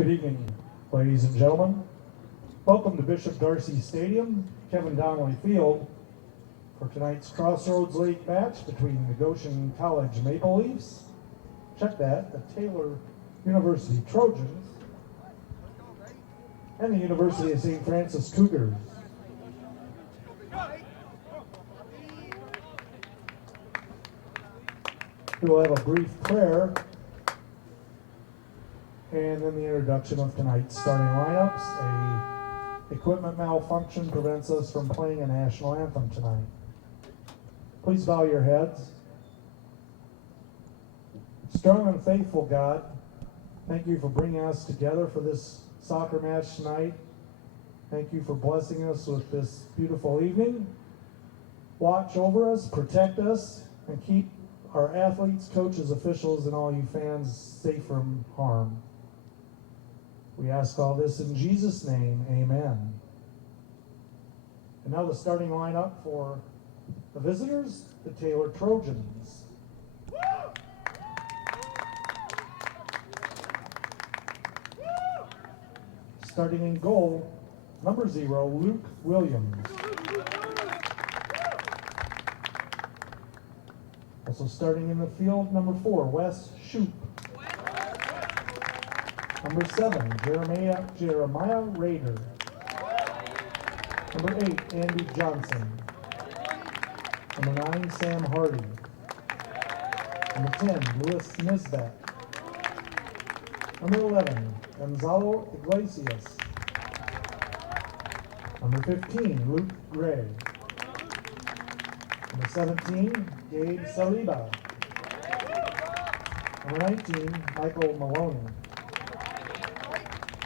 Good evening, ladies and gentlemen. Welcome to Bishop Darcy Stadium, Kevin Donley Field, for tonight's Crossroads League match between the Goshen College Maple Leafs, check that, the Taylor University Trojans, and the University of St. Francis Cougars. We will have a brief prayer and then the introduction of tonight's starting lineups. A equipment malfunction prevents us from playing a national anthem tonight. Please bow your heads. Strong and faithful God, thank you for bringing us together for this soccer match tonight. Thank you for blessing us with this beautiful evening. Watch over us, protect us, and keep our athletes, coaches, officials, and all you fans safe from harm. We ask all this in Jesus' name, amen. And now the starting lineup for the visitors, the Taylor Trojans. Starting in goal, number 0, Luke Williams. Also starting in the field, number 4, Wes Shoup. Number 7, Jeremiah Rader. Number 8, Andy Johnson. Number 9, Sam Hardy. Number 10, Louis Nisbet. Number 11, Gonzalo Iglesias. Number 15, Luke Gray. Number 17, Gabe Saliba. Number 19, Michael Maloney.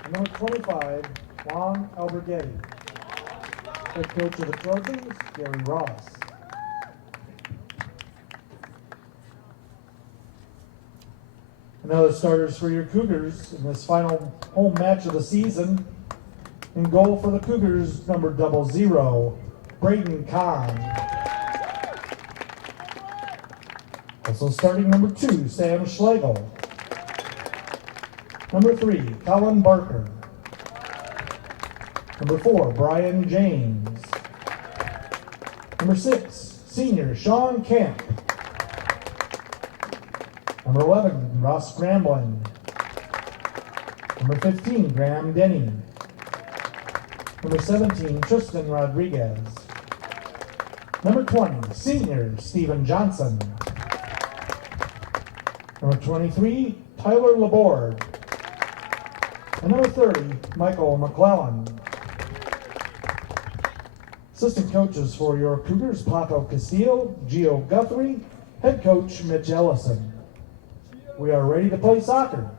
And number 25, Juan Alberghetti. Head coach of the Trojans, Gary Ross. And now the starters for your Cougars in this final home match of the season. In goal for the Cougars, number 00, Braden Kahn. Also starting number 2, Sam Schlegel. Number 3, Colin Barker. Number 4, Brian James. Number 6, senior Sean Camp. Number 11, Ross Gramblin. Number 15, Graham Denny. Number 17, Tristan Rodriguez. Number 20, senior Stephen Johnson. Number 23, Tyler Laborde. And number 30, Michael McClellan. Assistant coaches for your Cougars, Paco Castillo, Gio Guthrie, head coach Mitch Ellison. We are ready to play soccer.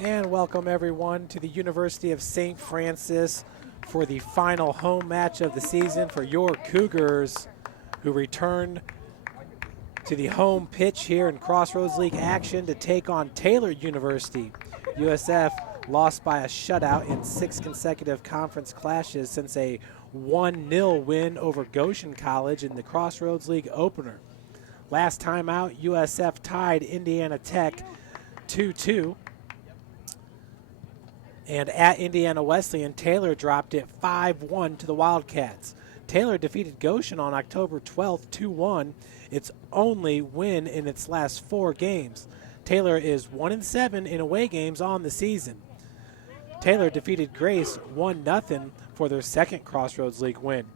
And welcome everyone to the University of St. Francis for the final home match of the season for your Cougars, who return to the home pitch here in Crossroads League action to take on Taylor University. USF lost by a shutout in 6 consecutive conference clashes since a 1-0 win over Goshen College in the Crossroads League opener. Last time out, USF tied Indiana Tech 2-2. And at Indiana Wesleyan, Taylor dropped it 5-1 to the Wildcats. Taylor defeated Goshen on October 12th 2-1, its only win in its last 4 games. Taylor is 1-7 in away games on the season. Taylor defeated Grace 1-0 for their second Crossroads League win.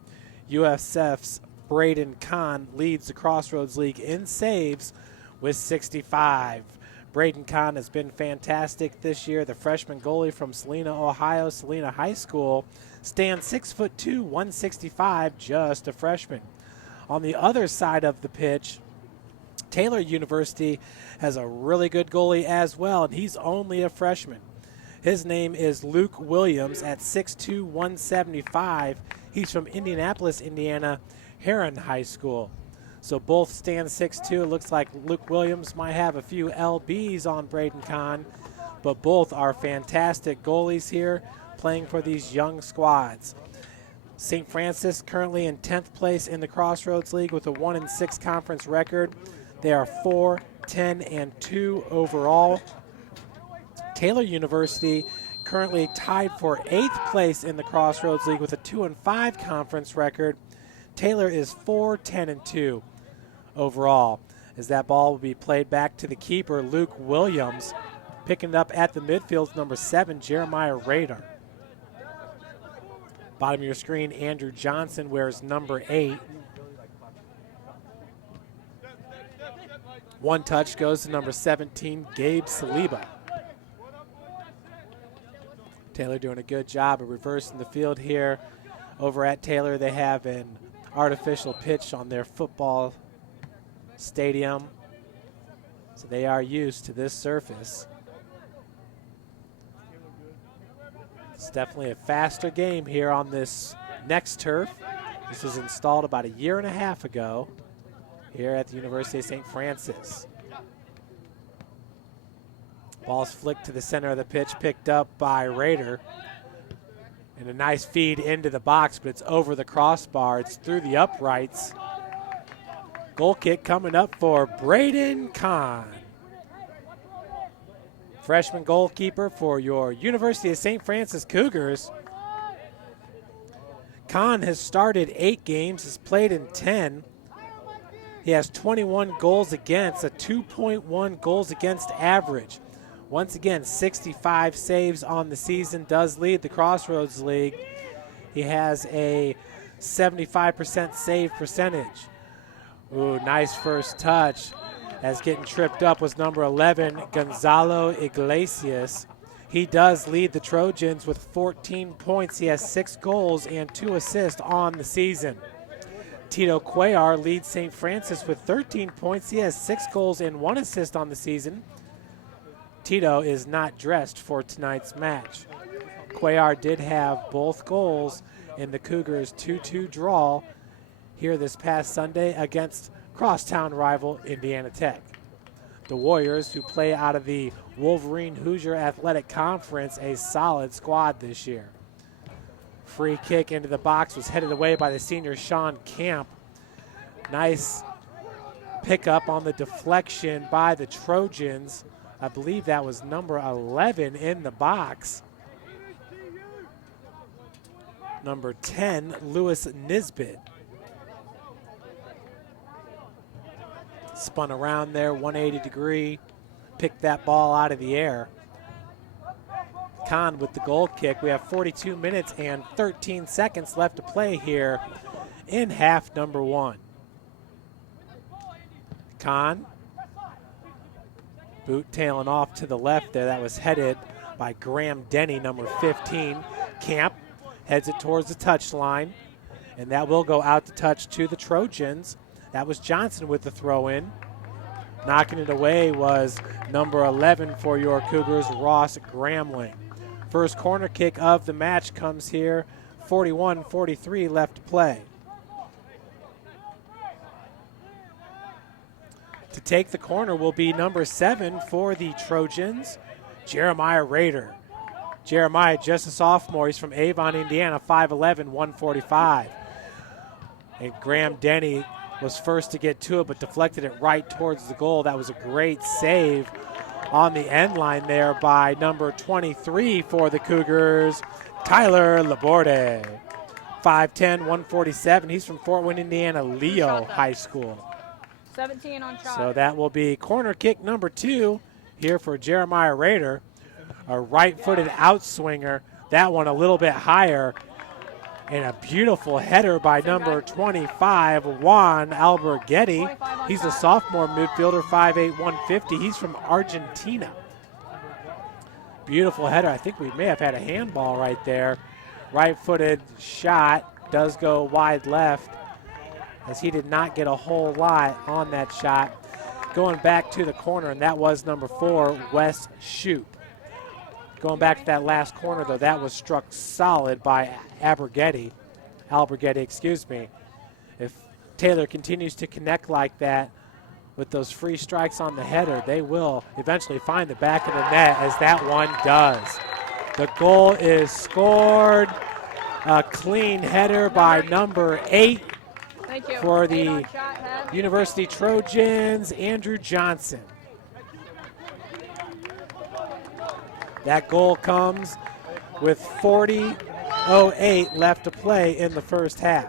USF's Braden Kahn leads the Crossroads League in saves with 65. Braden Kahn has been fantastic this year. The freshman goalie from Salina, Ohio, Salina High School, stands 6'2", 165, just a freshman. On the other side of the pitch, Taylor University has a really good goalie as well, and he's only a freshman. His name is Luke Williams at 6'2", 175. He's from Indianapolis, Indiana, Heron High School. So both stand 6'2". It looks like Luke Williams might have a few LBs on Braden Kahn, but both are fantastic goalies here playing for these young squads. St. Francis currently in 10th place in the Crossroads League with a 1-6 conference record. They are 4-10-2 overall. Taylor University currently tied for 8th place in the Crossroads League with a 2-5 conference record. Taylor is 4-10-2 overall, as that ball will be played back to the keeper, Luke Williams. Picking it up at the midfield, number 7, Jeremiah Rader. Bottom of your screen, Andrew Johnson wears number 8. One touch goes to number 17, Gabe Saliba. Taylor doing a good job of reversing the field here. Over at Taylor, they have an artificial pitch on their football stadium, so they are used to this surface. It's definitely a faster game here on this next turf. This was installed about a year and a half ago here at the University of St. Francis. Ball's flicked to the center of the pitch, picked up by Rader. And a nice feed into the box, but it's over the crossbar. It's through the uprights. Goal kick coming up for Braden Kahn. Freshman goalkeeper for your University of St. Francis Cougars. Kahn has started 8 games, has played in 10. He has 21 goals against, a 2.1 goals against average. Once again, 65 saves on the season, does lead the Crossroads League. He has a 75% save percentage. Ooh, nice first touch. As getting tripped up was number 11, Gonzalo Iglesias. He does lead the Trojans with 14 points. He has 6 goals and 2 assists on the season. Tito Cuellar leads St. Francis with 13 points. He has 6 goals and 1 assist on the season. Tito is not dressed for tonight's match. Cuellar did have both goals in the Cougars' 2-2 draw here this past Sunday against crosstown rival Indiana Tech. The Warriors, who play out of the Wolverine Hoosier Athletic Conference, a solid squad this year. Free kick into the box was headed away by the senior Sean Camp. Nice pickup on the deflection by the Trojans. I believe that was number 11 in the box. Number 10, Lewis Nisbet. Spun around there, 180 degree, picked that ball out of the air. Kahn with the goal kick. We have 42 minutes and 13 seconds left to play here in half number 1. Kahn, boot tailing off to the left there. That was headed by Graham Denny, number 15. Camp heads it towards the touchline, and that will go out to touch to the Trojans. That was Johnson with the throw in. Knocking it away was number 11 for your Cougars, Ross Gramling. First corner kick of the match comes here, 41-43 left to play. To take the corner will be number 7 for the Trojans, Jeremiah Rader. Jeremiah, just a sophomore. He's from Avon, Indiana, 5'11", 145. And Graham Denny was first to get to it, but deflected it right towards the goal. That was a great save on the end line there by number 23 for the Cougars, Tyler Laborde. 5'10", 147. He's from Fort Wayne, Indiana, Leo High School. 17 on shot. So that will be corner kick number 2 here for Jeremiah Rader. A right-footed outswinger. That one a little bit higher. And a beautiful header by number 25, Juan Alberghetti. He's a sophomore midfielder, 5'8", 150. He's from Argentina. Beautiful header. I think we may have had a handball right there. Right-footed shot does go wide left, as he did not get a whole lot on that shot. Going back to the corner, and that was number 4, Wes Shoup. Going back to that last corner, though, that was struck solid by Alberghetti. If Taylor continues to connect like that with those free strikes on the header, they will eventually find the back of the net, as that one does. The goal is scored. A clean header by number 8 for the University Trojans, Andrew Johnson. That goal comes with 40:08 left to play in the first half.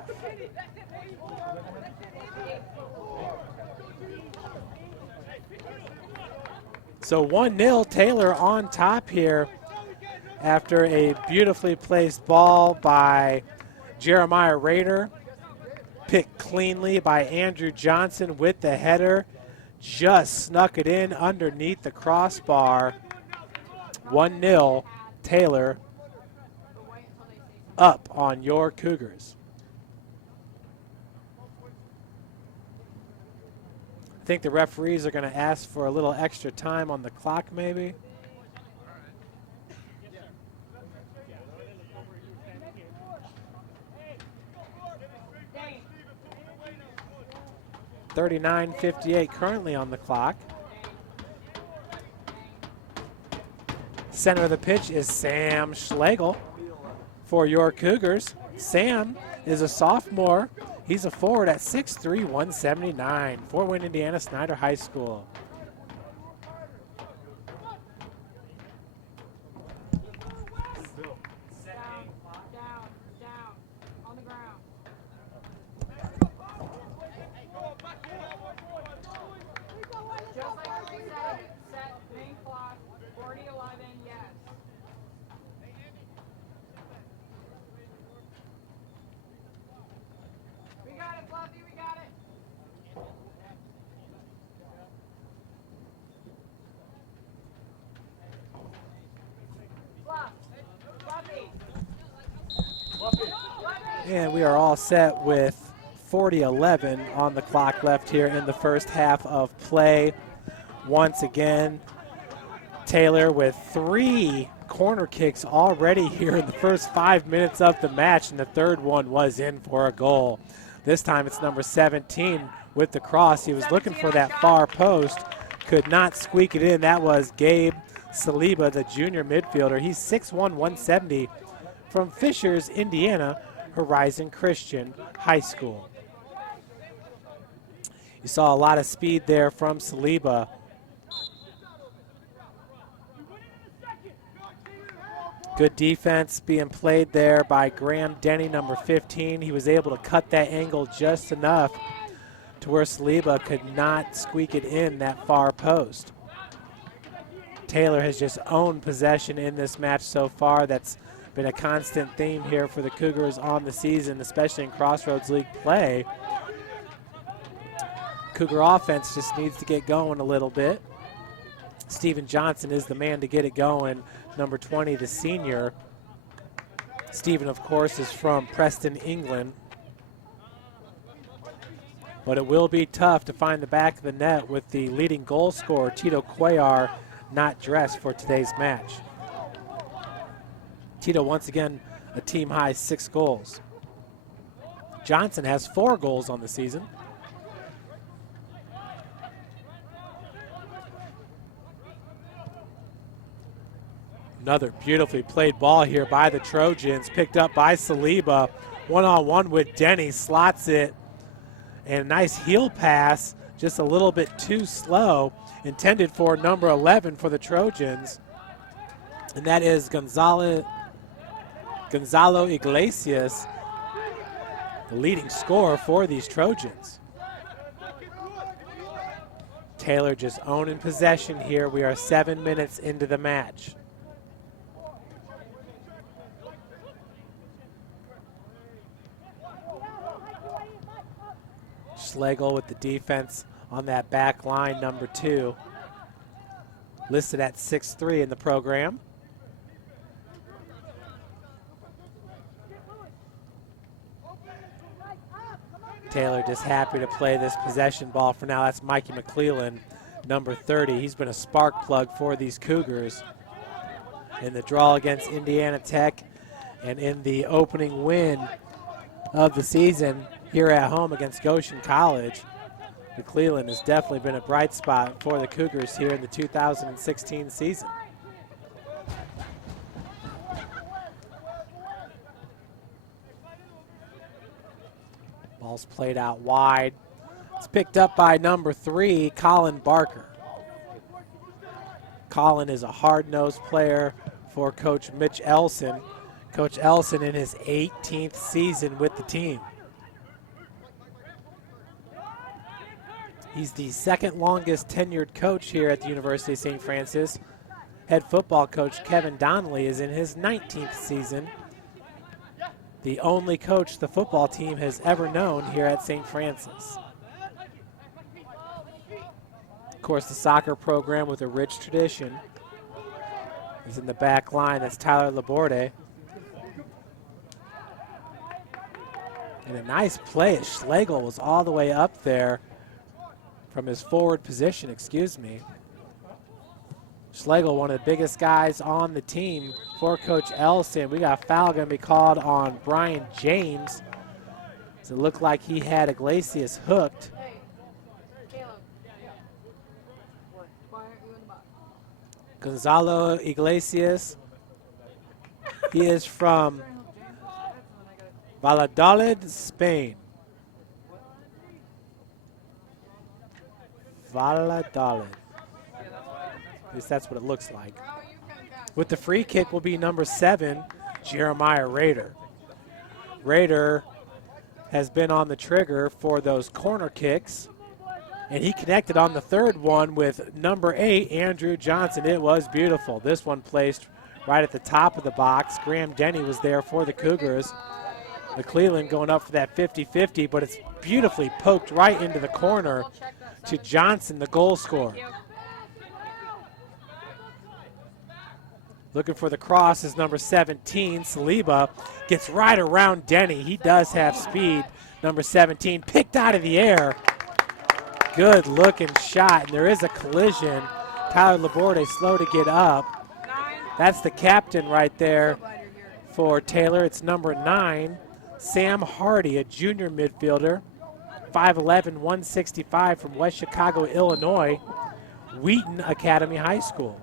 So 1-0 Taylor on top here after a beautifully placed ball by Jeremiah Rader. Picked cleanly by Andrew Johnson with the header. Just snuck it in underneath the crossbar. 1-0 Taylor up on your Cougars. I think the referees are going to ask for a little extra time on the clock maybe. .39:58 currently on the clock. Center of the pitch is Sam Schlegel for your Cougars. Sam is a sophomore. He's a forward at 6'3", 179. Fort Wayne, Indiana, Snyder High School. Down, on the ground. Just like we said, set, main clock, 40-11, yes. We got it, Fluffy, we got it. Fluffy. And we are all set with 40:11 on the clock left here in the first half of play. Once again, Taylor with 3 corner kicks already here in the first 5 minutes of the match, and the third one was in for a goal. This time it's number 17 with the cross. He was looking for that far post, could not squeak it in. That was Gabe Saliba, the junior midfielder. He's 6'1", 170 from Fishers, Indiana, Horizon Christian High School. You saw a lot of speed there from Saliba. Good defense being played there by Graham Denny, number 15. He was able to cut that angle just enough to where Saliba could not squeak it in that far post. Taylor has just owned possession in this match so far. That's been a constant theme here for the Cougars on the season, especially in Crossroads League play. Cougar offense just needs to get going a little bit. Steven Johnson is the man to get it going, number 20, the senior. Steven, of course, is from Preston, England. But it will be tough to find the back of the net with the leading goal scorer, Tito Cuellar, not dressed for today's match. Tito, once again, a team-high 6 goals. Johnson has 4 goals on the season. Another beautifully played ball here by the Trojans, picked up by Saliba. One-on-one with Denny, slots it. And a nice heel pass, just a little bit too slow, intended for number 11 for the Trojans. And that is Gonzalo Iglesias, the leading scorer for these Trojans. Taylor just owning possession here. We are 7 minutes into the match. Schlegel with the defense on that back line, number 2. Listed at 6'3" in the program. Taylor just happy to play this possession ball for now. That's Mikey McClellan, number 30. He's been a spark plug for these Cougars in the draw against Indiana Tech and in the opening win of the season here at home against Goshen College. McClellan has definitely been a bright spot for the Cougars here in the 2016 season. Ball's played out wide. It's picked up by number 3, Colin Barker. Colin is a hard-nosed player, for Coach Mitch Elson. Coach Elson in his 18th season with the team. He's the second longest tenured coach here at the University of St. Francis. Head football coach Kevin Donley is in his 19th season. The only coach the football team has ever known here at St. Francis. Of course, the soccer program with a rich tradition is in the back line. That's Tyler Laborde. And a nice play. Schlegel was all the way up there from his forward position, Schlegel, one of the biggest guys on the team for Coach Elson. We got a foul going to be called on Brian James. So it looked like he had Iglesias hooked. Hey, Caleb. What? Why aren't you in the box? Gonzalo Iglesias. He is from Valladolid, Spain. Valladolid. At least that's what it looks like. With the free kick will be number 7, Jeremiah Rader. Rader has been on the trigger for those corner kicks, and he connected on the third one with number 8, Andrew Johnson. It was beautiful. This one placed right at the top of the box. Graham Denny was there for the Cougars. McClellan going up for that 50-50, but it's beautifully poked right into the corner to Johnson, the goal scorer. Looking for the cross is number 17, Saliba. Gets right around Denny. He does have speed. Number 17 picked out of the air. Good looking shot, and there is a collision. Tyler Laborde slow to get up. That's the captain right there for Taylor. It's number 9, Sam Hardy, a junior midfielder. 5'11", 165 from West Chicago, Illinois, Wheaton Academy High School.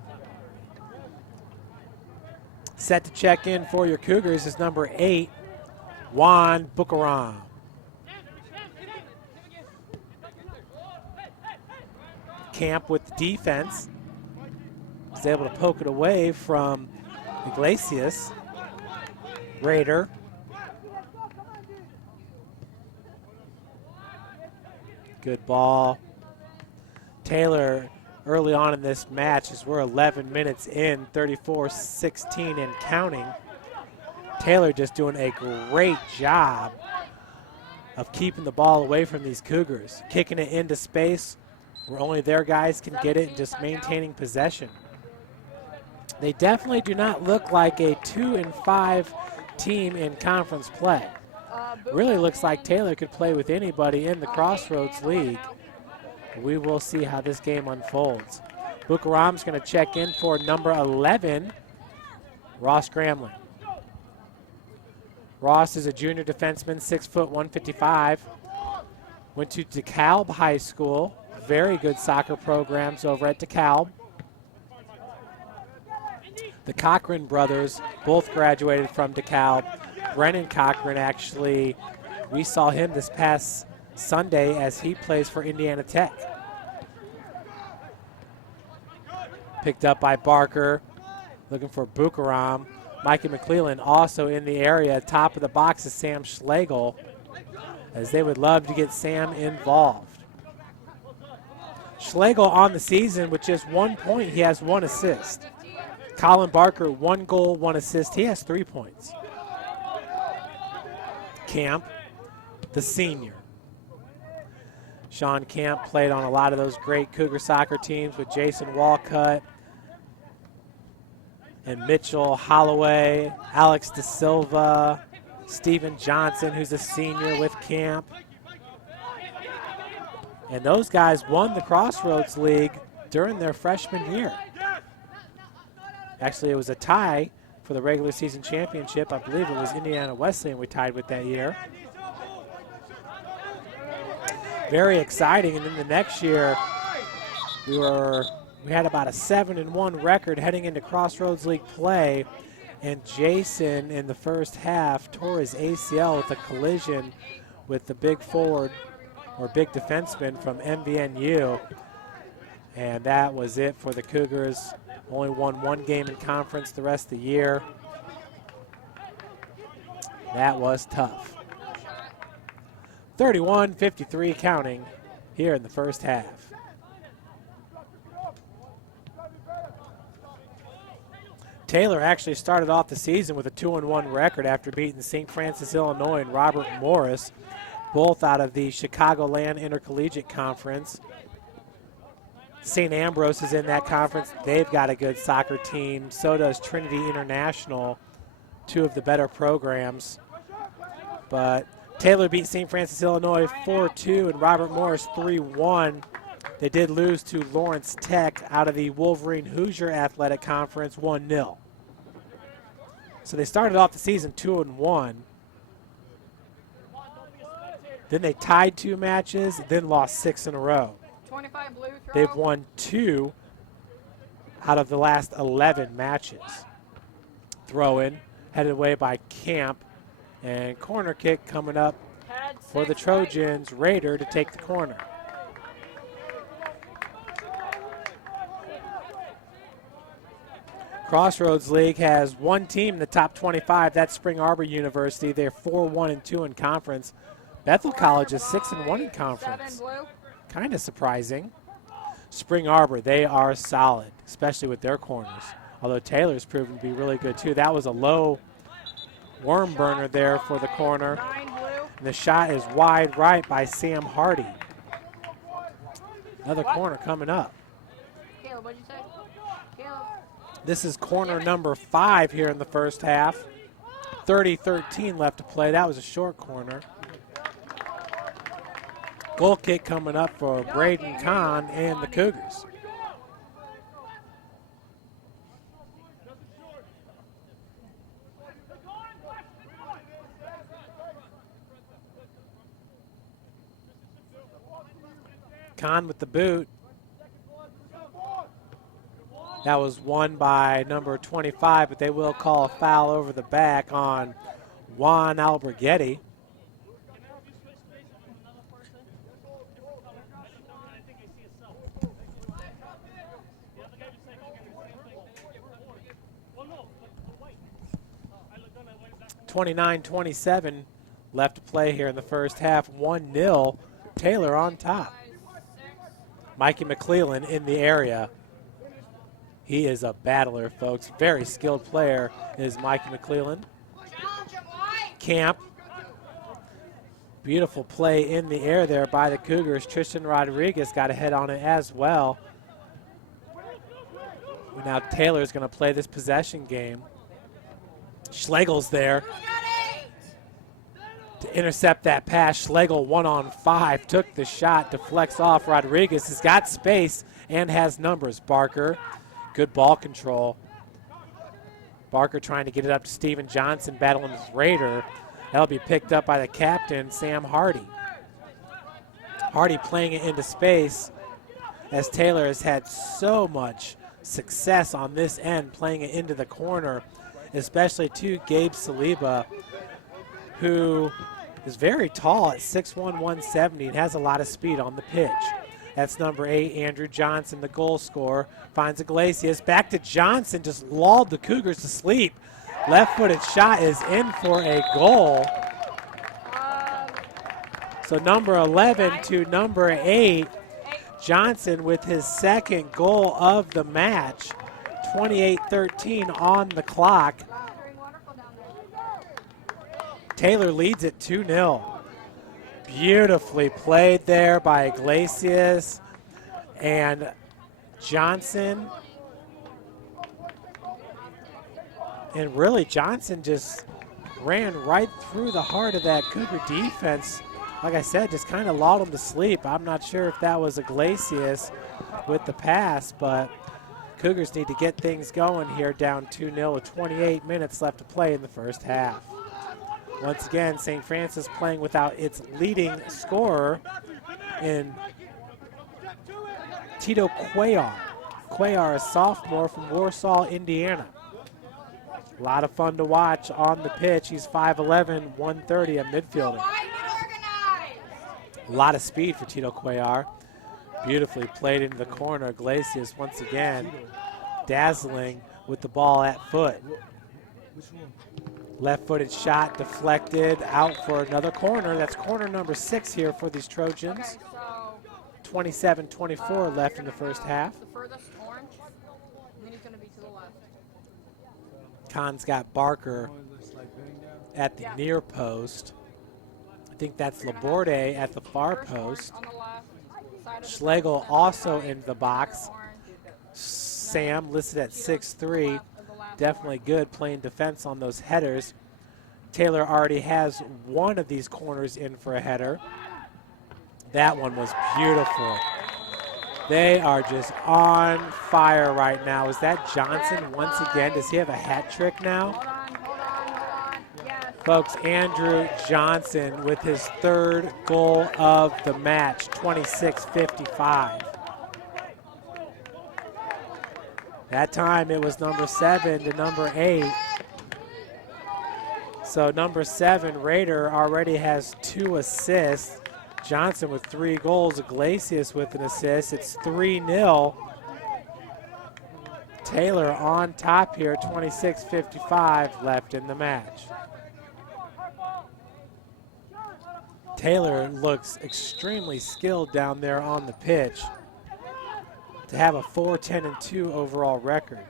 Set to check in for your Cougars is number 8, Juan Bucaram. Camp with the defense. Was able to poke it away from Iglesias. Rader. Good ball. Taylor early on in this match, as we're 11 minutes in, 34-16 and counting. Taylor just doing a great job of keeping the ball away from these Cougars, kicking it into space where only their guys can get it and just maintaining possession. They definitely do not look like a 2-5 team in conference play. Really looks like Taylor could play with anybody in the Crossroads League. We will see how this game unfolds. Bucaram's going to check in for number 11, Ross Gramling. Ross is a junior defenseman, 6 foot 155. Went to DeKalb High School. Very good soccer programs over at DeKalb. The Cochran brothers both graduated from DeKalb. Brennan Cochran, actually, we saw him this past Sunday as he plays for Indiana Tech. Picked up by Barker, looking for Bucaram. Mikey McClellan also in the area. Top of the box is Sam Schlegel, as they would love to get Sam involved. Schlegel on the season with just 1 point. He has 1 assist. Colin Barker, 1 goal, 1 assist. He has 3 points. Camp, the senior. Sean Camp played on a lot of those great Cougar soccer teams with Jason Walcott and Mitchell Holloway, Alex De Silva, Stephen Johnson, who's a senior with Camp. And those guys won the Crossroads League during their freshman year. Actually, it was a tie for the regular season championship. I believe it was Indiana Wesleyan we tied with that year. Very exciting, and then the next year we had about a 7-1 record heading into Crossroads League play, and Jason in the first half tore his ACL with a collision with the big forward or big defenseman from MVNU, and that was it for the Cougars Only won one game in conference the rest of the year. That was tough. 31-53 counting here in the first half. Taylor actually started off the season with a 2-1 record after beating St. Francis, Illinois and Robert Morris, both out of the Chicagoland Intercollegiate Conference. St. Ambrose is in that conference. They've got a good soccer team. So does Trinity International, two of the better programs. But Taylor beat St. Francis, Illinois 4-2 and Robert Morris 3-1. They did lose to Lawrence Tech out of the Wolverine Hoosier Athletic Conference 1-0. So they started off the season 2-1. Then they tied 2 matches, then lost 6 in a row. 25 blue throw. They've won 2 out of the last 11 matches. Throw in, headed away by Camp, and corner kick coming up Head for the 6 Trojans. Raider to take the corner. Crossroads League has one team in the top 25. That's Spring Arbor University. They're 4-1-2 in conference. Bethel College is 6-1 in conference. 7 blue. Kind of surprising. Spring Arbor, they are solid, especially with their corners. Although Taylor's proven to be really good too. That was a low worm burner there for the corner. 9 blue. And the shot is wide right by Sam Hardy. Another corner coming up. Caleb, what'd you say? Caleb. This is corner number 5 here in the first half. 30-13 left to play. That was a short corner. Goal kick coming up for Braden Kahn and the Cougars. Kahn with the boot. That was won by number 25, but they will call a foul over the back on Juan Alberghetti. (29-27) left to play here in the first half. 1-0, Taylor on top. Mikey McClellan in the area. He is a battler, folks. Very skilled player is Mikey McClellan. Camp. Beautiful play in the air there by the Cougars. Tristan Rodriguez got a head on it as well. Now Taylor's going to play this possession game. Schlegel's there to intercept that pass. Schlegel 1-on-5, took the shot, deflects off. Rodriguez has got space and has numbers. Barker, good ball control. Barker trying to get it up to Steven Johnson, battling with Raider. That'll be picked up by the captain, Sam Hardy. Hardy playing it into space as Taylor has had so much success on this end, playing it into the corner, especially to Gabe Saliba, who is very tall at 6'1", 170 and has a lot of speed on the pitch. That's number 8, Andrew Johnson, the goal scorer. Finds Iglesias. Back to Johnson, just lulled the Cougars to sleep. Left-footed shot is in for a goal. So number 11 to number 8, Johnson with his second goal of the match. 28-13 on the clock. Taylor leads it 2-0. Beautifully played there by Iglesias and Johnson. And really, Johnson just ran right through the heart of that Cougar defense. Like I said, just kind of lulled him to sleep. I'm not sure if that was Iglesias with the pass, but Cougars need to get things going here, down 2-0 with 28 minutes left to play in the first half. Once again, St. Francis playing without its leading scorer in Tito Cuellar. Cuellar, a sophomore from Warsaw, Indiana. A lot of fun to watch on the pitch. He's 5'11", 130, a midfielder. A lot of speed for Tito Cuellar. Beautifully played into the corner. Iglesias once again dazzling with the ball at foot. Left-footed shot deflected out for another corner. That's corner number 6 here for these Trojans. Okay, so 27-24 left in the first half. the furthest orange, and then he's going to be to the left. Kahn's got Barker at the Yeah. near post. I think that's You're gonna Laborde have at the far first orange post. on the left, side of the Schlegel post, also and then in the box. orange. Sam listed at Cheetah's 6'3", left of the last definitely orange. good playing defense on those headers. Taylor already has one of these corners in for a header. That one was beautiful. They are just on fire right now. Is that Johnson once again? Does he have a hat trick now? Hold on. Yes. Folks, Andrew Johnson with his 3rd goal of the match, 26-55. That time it was number 7 to number 8. So number 7, Rader, already has 2 assists. Johnson with 3 goals, Iglesias with an assist. It's 3-0. Taylor on top here, 26-55 left in the match. Taylor looks extremely skilled down there on the pitch to have a 4-10-2 overall record.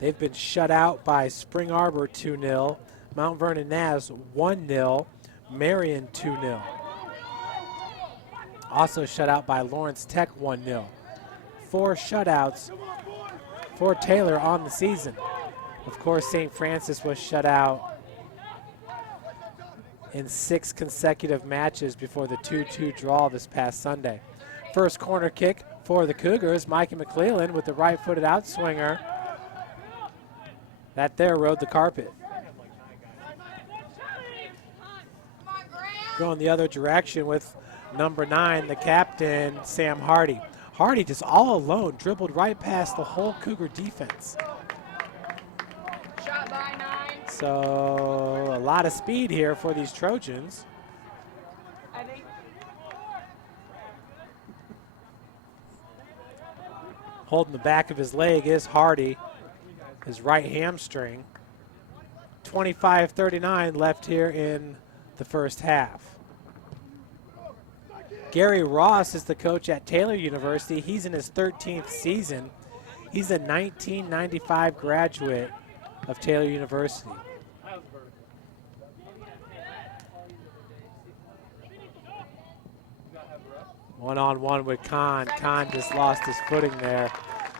They've been shut out by Spring Arbor 2-0, Mount Vernon Naz 1-0, Marion 2-0. Also shut out by Lawrence Tech 1-0. 4 shutouts for Taylor on the season. Of course, St. Francis was shut out in 6 consecutive matches before the 2-2 draw this past Sunday. First corner kick for the Cougars, Mikey McClellan with the right-footed outswinger. That there rode the carpet. Going the other direction with number 9, the captain, Sam Hardy. Hardy just all alone, dribbled right past the whole Cougar defense. Shot by 9. So a lot of speed here for these Trojans. I think. Holding the back of his leg is Hardy, his right hamstring. 25-39 left here in the first half. Gary Ross is the coach at Taylor University. He's in his 13th season. He's a 1995 graduate of Taylor University. One-on-one with Kahn. Kahn just lost his footing there.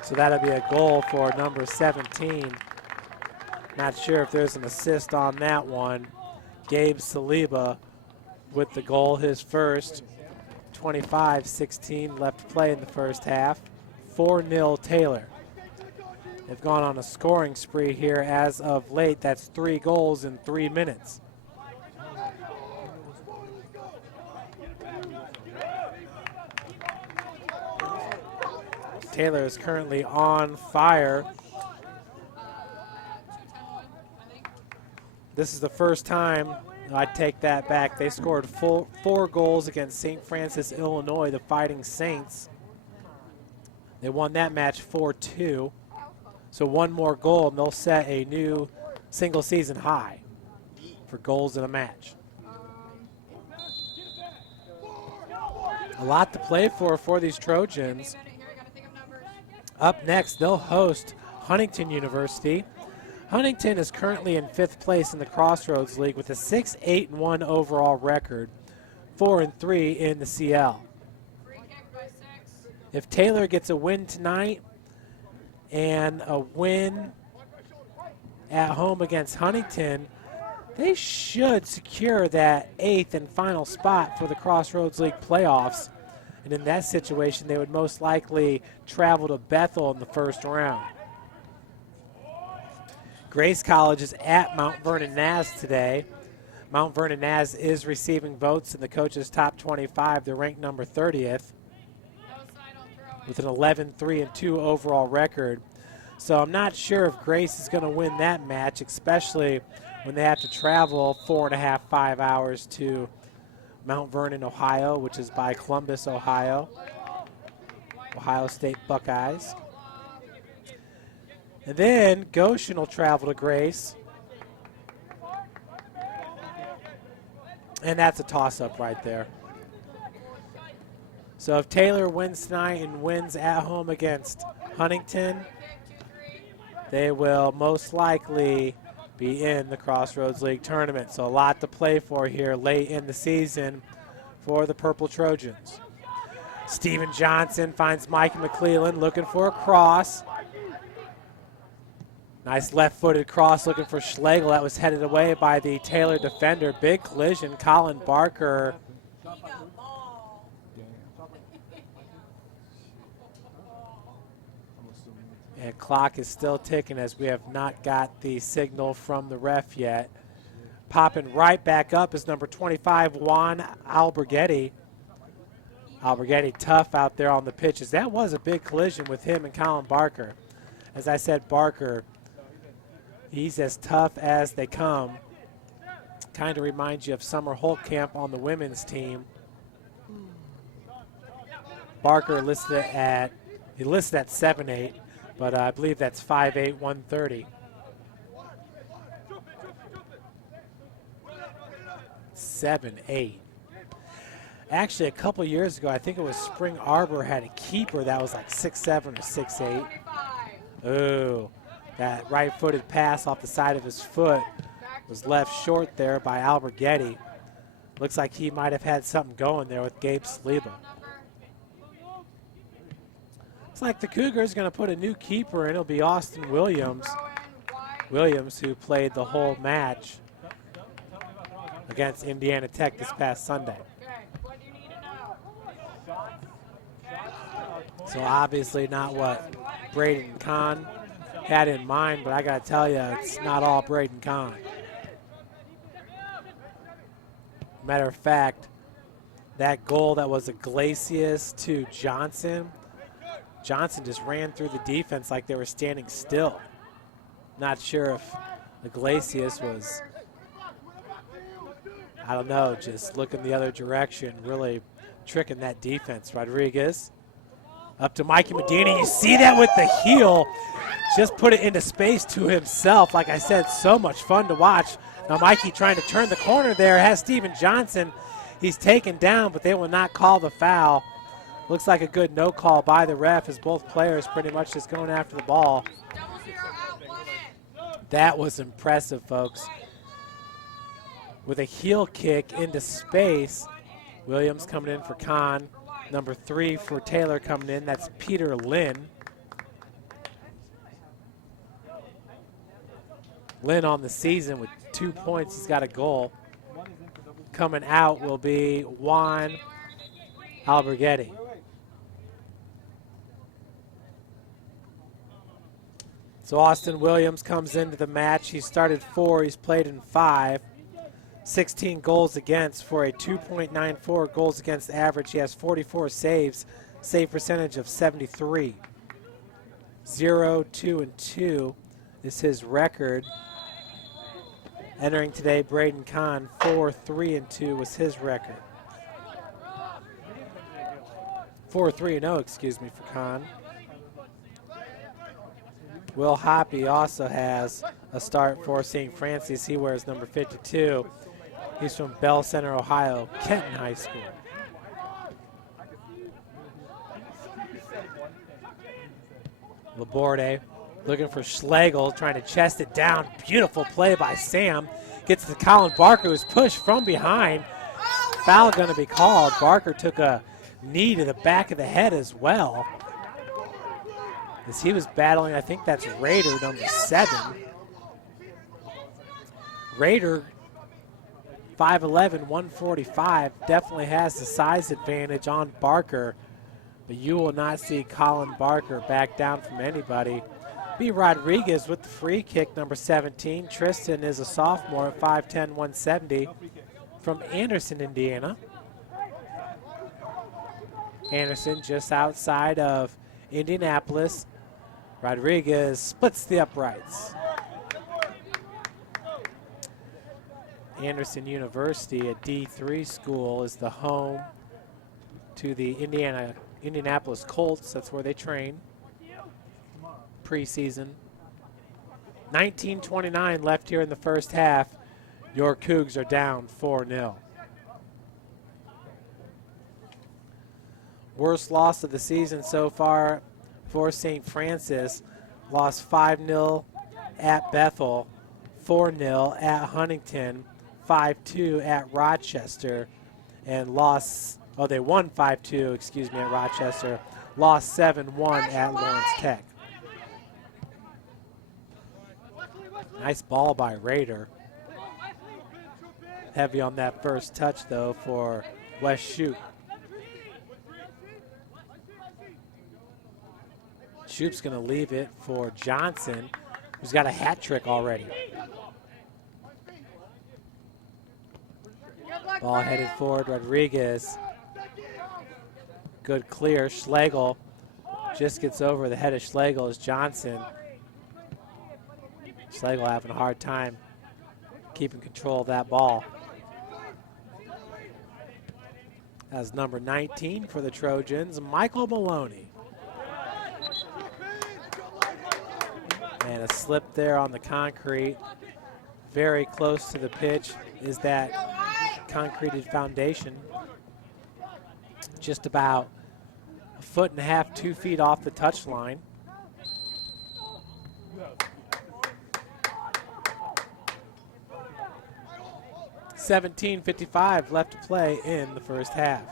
So that'll be a goal for number 17. Not sure if there's an assist on that one. Gabe Saliba with the goal, his first. 25-16 left to play in the first half. 4-0 Taylor. They've gone on a scoring spree here as of late. That's 3 goals in 3 minutes. Taylor is currently on fire. This is the first time, I take that back, they scored 4 goals against St. Francis, Illinois, the Fighting Saints. They won that match 4-2. So 1 more goal and they'll set a new single season high for goals in a match. A lot to play for these Trojans. Up next, they'll host Huntington University. Huntington is currently in 5th place in the Crossroads League with a 6-8-1 overall record, 4-3 in the CL. If Taylor gets a win tonight and a win at home against Huntington, they should secure that 8th and final spot for the Crossroads League playoffs. And in that situation, they would most likely travel to Bethel in the first round. Grace College is at Mount Vernon Naz today. Mount Vernon Naz is receiving votes in the coaches' top 25. They're ranked number 30th with an 11-3-2 overall record. So I'm not sure if Grace is going to win that match, especially when they have to travel 4.5, 5 hours to Mount Vernon, Ohio, which is by Columbus, Ohio. Ohio State Buckeyes. And then Goshen will travel to Grace. And that's a toss-up right there. So if Taylor wins tonight and wins at home against Huntington, they will most likely be in the Crossroads League tournament. So a lot to play for here late in the season for the Purple Trojans. Steven Johnson finds Mike McClellan looking for a cross. Nice left-footed cross looking for Schlegel. That was headed away by the Taylor defender. Big collision. Colin Barker. And clock is still ticking as we have not got the signal from the ref yet. Popping right back up is number 25, Juan Alberghetti. Alberghetti tough out there on the pitches. That was a big collision with him and Colin Barker. As I said, Barker, he's as tough as they come. Kind of reminds you of Summer Holtkamp on the women's team. Barker listed at 7'8", but I believe that's 5'8", 130. 7'8". Actually, a couple years ago, I think it was Spring Arbor had a keeper that was like 6'7" or 6'8". Ooh, that right-footed pass off the side of his foot was left short there by Alberghetti. Looks like he might have had something going there with Gabe Sleba. Looks like the Cougars going to put a new keeper in. It'll be Austin Williams. Williams, who played the whole match against Indiana Tech this past Sunday. So obviously not what Braden Kahn had in mind, but I got to tell you, it's not all Braden Kahn. Matter of fact, that goal that was Iglesias to Johnson, Johnson just ran through the defense like they were standing still. Not sure if Iglesias was, I don't know, just looking the other direction, really tricking that defense. Rodriguez up to Mikey Medina. You see that with the heel. Just put it into space to himself. Like I said, so much fun to watch. Now Mikey trying to turn the corner there. Has Steven Johnson. He's taken down, but they will not call the foul. Looks like a good no call by the ref as both players pretty much just going after the ball. That was impressive, folks. With a heel kick into space. Williams coming in for Kahn. Number 3 for Taylor coming in. That's Peter Lynn. Lynn on the season with 2 points. He's got a goal. Coming out will be Juan Alberghetti. So Austin Williams comes into the match. He started 4. He's played in 5. 16 goals against for a 2.94 goals against average. He has 44 saves, save percentage of 73. 0-2-2 is his record. Entering today, Braden Kahn, 4-3-2 was his record. 4-3-0, excuse me, for Kahn. Will Hoppy also has a start for St. Francis. He wears number 52. He's from Bell Center, Ohio, Kenton High School. Laborde looking for Schlegel, trying to chest it down. Beautiful play by Sam. Gets to Colin Barker, who's pushed from behind. Foul going to be called. Barker took a knee to the back of the head as well, as he was battling, I think that's Raider, number 7. Raider, 5'11", 145, definitely has the size advantage on Barker, but you will not see Colin Barker back down from anybody. B. Rodriguez with the free kick, number 17. Tristan is a sophomore at 5'10", 170 from Anderson, Indiana. Anderson just outside of Indianapolis. Rodriguez splits the uprights. Anderson University, a D3 school, is the home to the Indianapolis Colts. That's where they train preseason. 19:29 left here in the first half. Your Cougs are down 4-0. Worst loss of the season so far for St. Francis. Lost 5-0 at Bethel, 4-0 at Huntington, 5-2 at Rochester, and they won 5-2, at Rochester, lost 7-1 at Lawrence Tech. Nice ball by Rader. Heavy on that first touch, though, for West Shoup. Shoup's going to leave it for Johnson, who's got a hat trick already. Ball headed forward, Rodriguez. Good clear, Schlegel just gets over the head of Schlegel as Johnson. Schlegel having a hard time keeping control of that ball. That's number 19 for the Trojans, Michael Maloney. And a slip there on the concrete. Very close to the pitch is that concreted foundation. Just about 1.5 feet, 2 feet off the touch line. $17:55 left to play in the first half.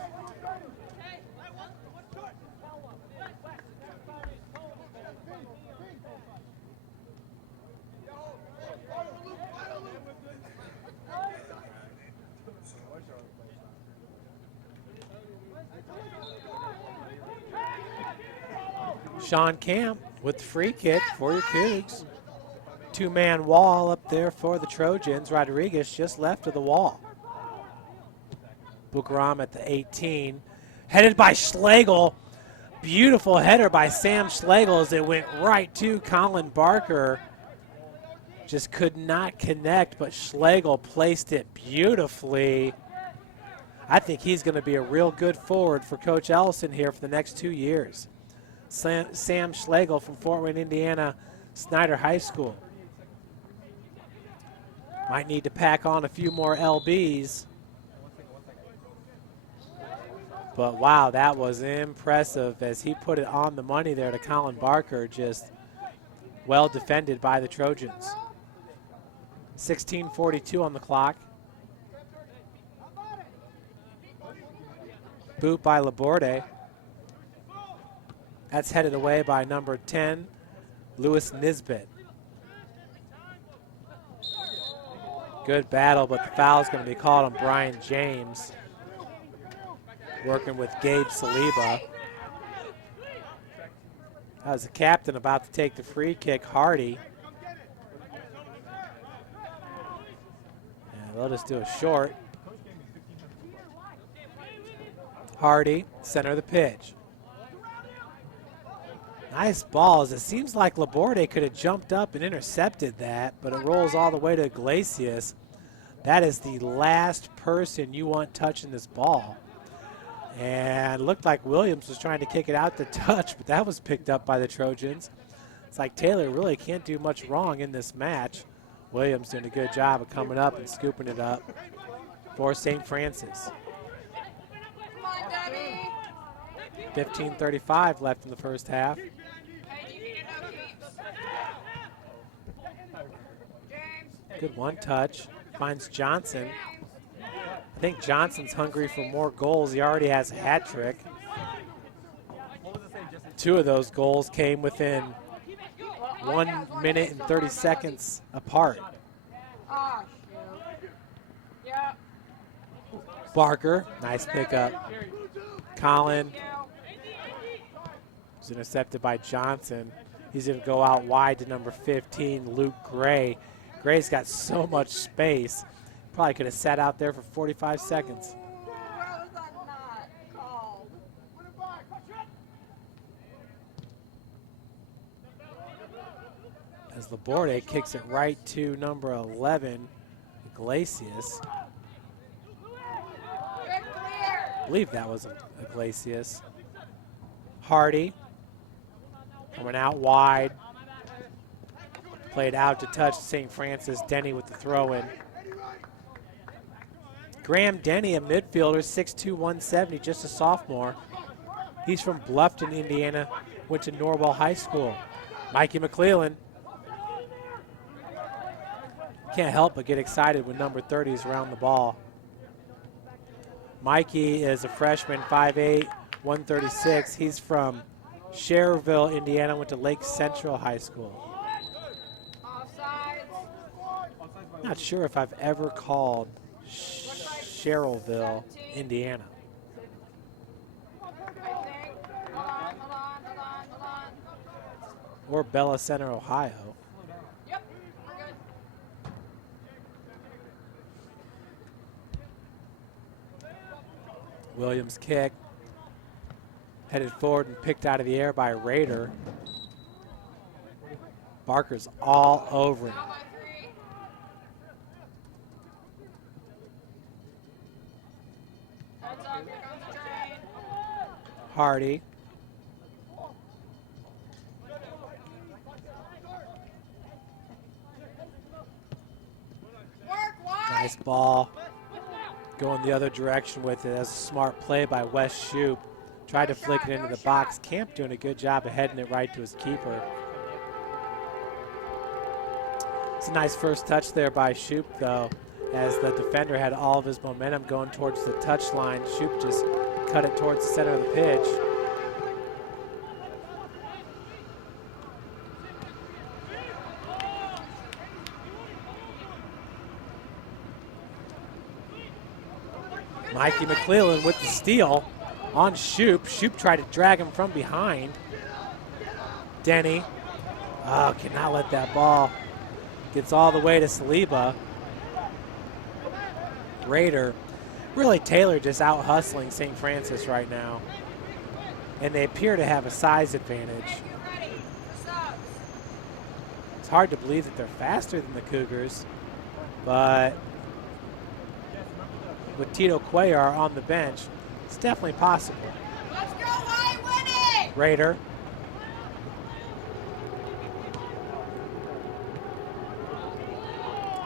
Sean Camp with the free kick for your Cougs. Two-man wall up there for the Trojans. Rodriguez just left of the wall. Bukaram at the 18. Headed by Schlegel. Beautiful header by Sam Schlegel as it went right to Colin Barker. Just could not connect, but Schlegel placed it beautifully. I think he's going to be a real good forward for Coach Ellison here for the next 2 years. Sam Schlegel from Fort Wayne, Indiana, Snyder High School. Might need to pack on a few more LBs. But wow, that was impressive as he put it on the money there to Colin Barker. Just well defended by the Trojans. 16:42 on the clock. Boot by Laborde. That's headed away by number 10, Lewis Nisbet. Good battle, but the foul's going to be called on Brian James. Working with Gabe Saliba. That was the captain about to take the free kick, Hardy. And they'll just do a short. Hardy, center of the pitch. Nice balls. It seems like Laborde could have jumped up and intercepted that, but it rolls all the way to Iglesias. That is the last person you want touching this ball. And it looked like Williams was trying to kick it out to touch, but that was picked up by the Trojans. It's like Taylor really can't do much wrong in this match. Williams doing a good job of coming up and scooping it up for St. Francis. 15:35 left in the first half. Good one touch. Finds Johnson. I think Johnson's hungry for more goals. He already has a hat trick. 2 of those goals came within 1 minute and 30 seconds apart. Barker, nice pickup. Colin was intercepted by Johnson. He's going to go out wide to number 15, Luke Gray. Gray's got so much space. Probably could have sat out there for 45 seconds. As Laborde kicks it right to number 11, Iglesias. I believe that was Iglesias. Hardy coming out wide. Played out to touch St. Francis. Denny with the throw-in. Graham Denny, a midfielder, 6'2", 170, just a sophomore. He's from Bluffton, Indiana, went to Norwell High School. Mikey McClellan. Can't help but get excited when number 30 is around the ball. Mikey is a freshman, 5'8", 136. He's from Schererville, Indiana, went to Lake Central High School. Not sure if I've ever called Schererville, Indiana. Or Bella Center, Ohio. Yep, we're good. Williams kick. Headed forward and picked out of the air by Raider. Barker's all over him. Hardy. Nice ball. Going the other direction with it. That's a smart play by Wes Shoup. Tried to flick it into the box. Camp doing a good job of heading it right to his keeper. It's a nice first touch there by Shoup, though, as the defender had all of his momentum going towards the touch line. Shoup just cut it towards the center of the pitch. Mikey McClellan with the steal on Shoup. Shoup tried to drag him from behind. Denny, cannot let that ball. Gets all the way to Saliba. Raider, really Taylor just out hustling St. Francis right now. And they appear to have a size advantage. It's hard to believe that they're faster than the Cougars, but with Tito Cuellar on the bench, it's definitely possible. Let's go, White, win it! Raider.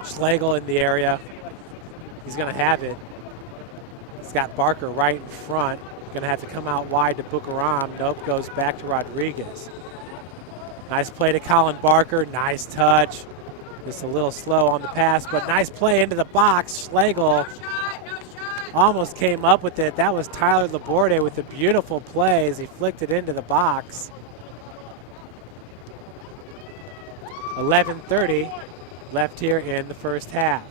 Schlegel in the area. He's going to have it. He's got Barker right in front. Going to have to come out wide to Bucaram. Nope, goes back to Rodriguez. Nice play to Colin Barker. Nice touch. Just a little slow on the pass, but nice play into the box. Schlegel almost came up with it. That was Tyler Laborde with a beautiful play as he flicked it into the box. 11:30 left here in the first half.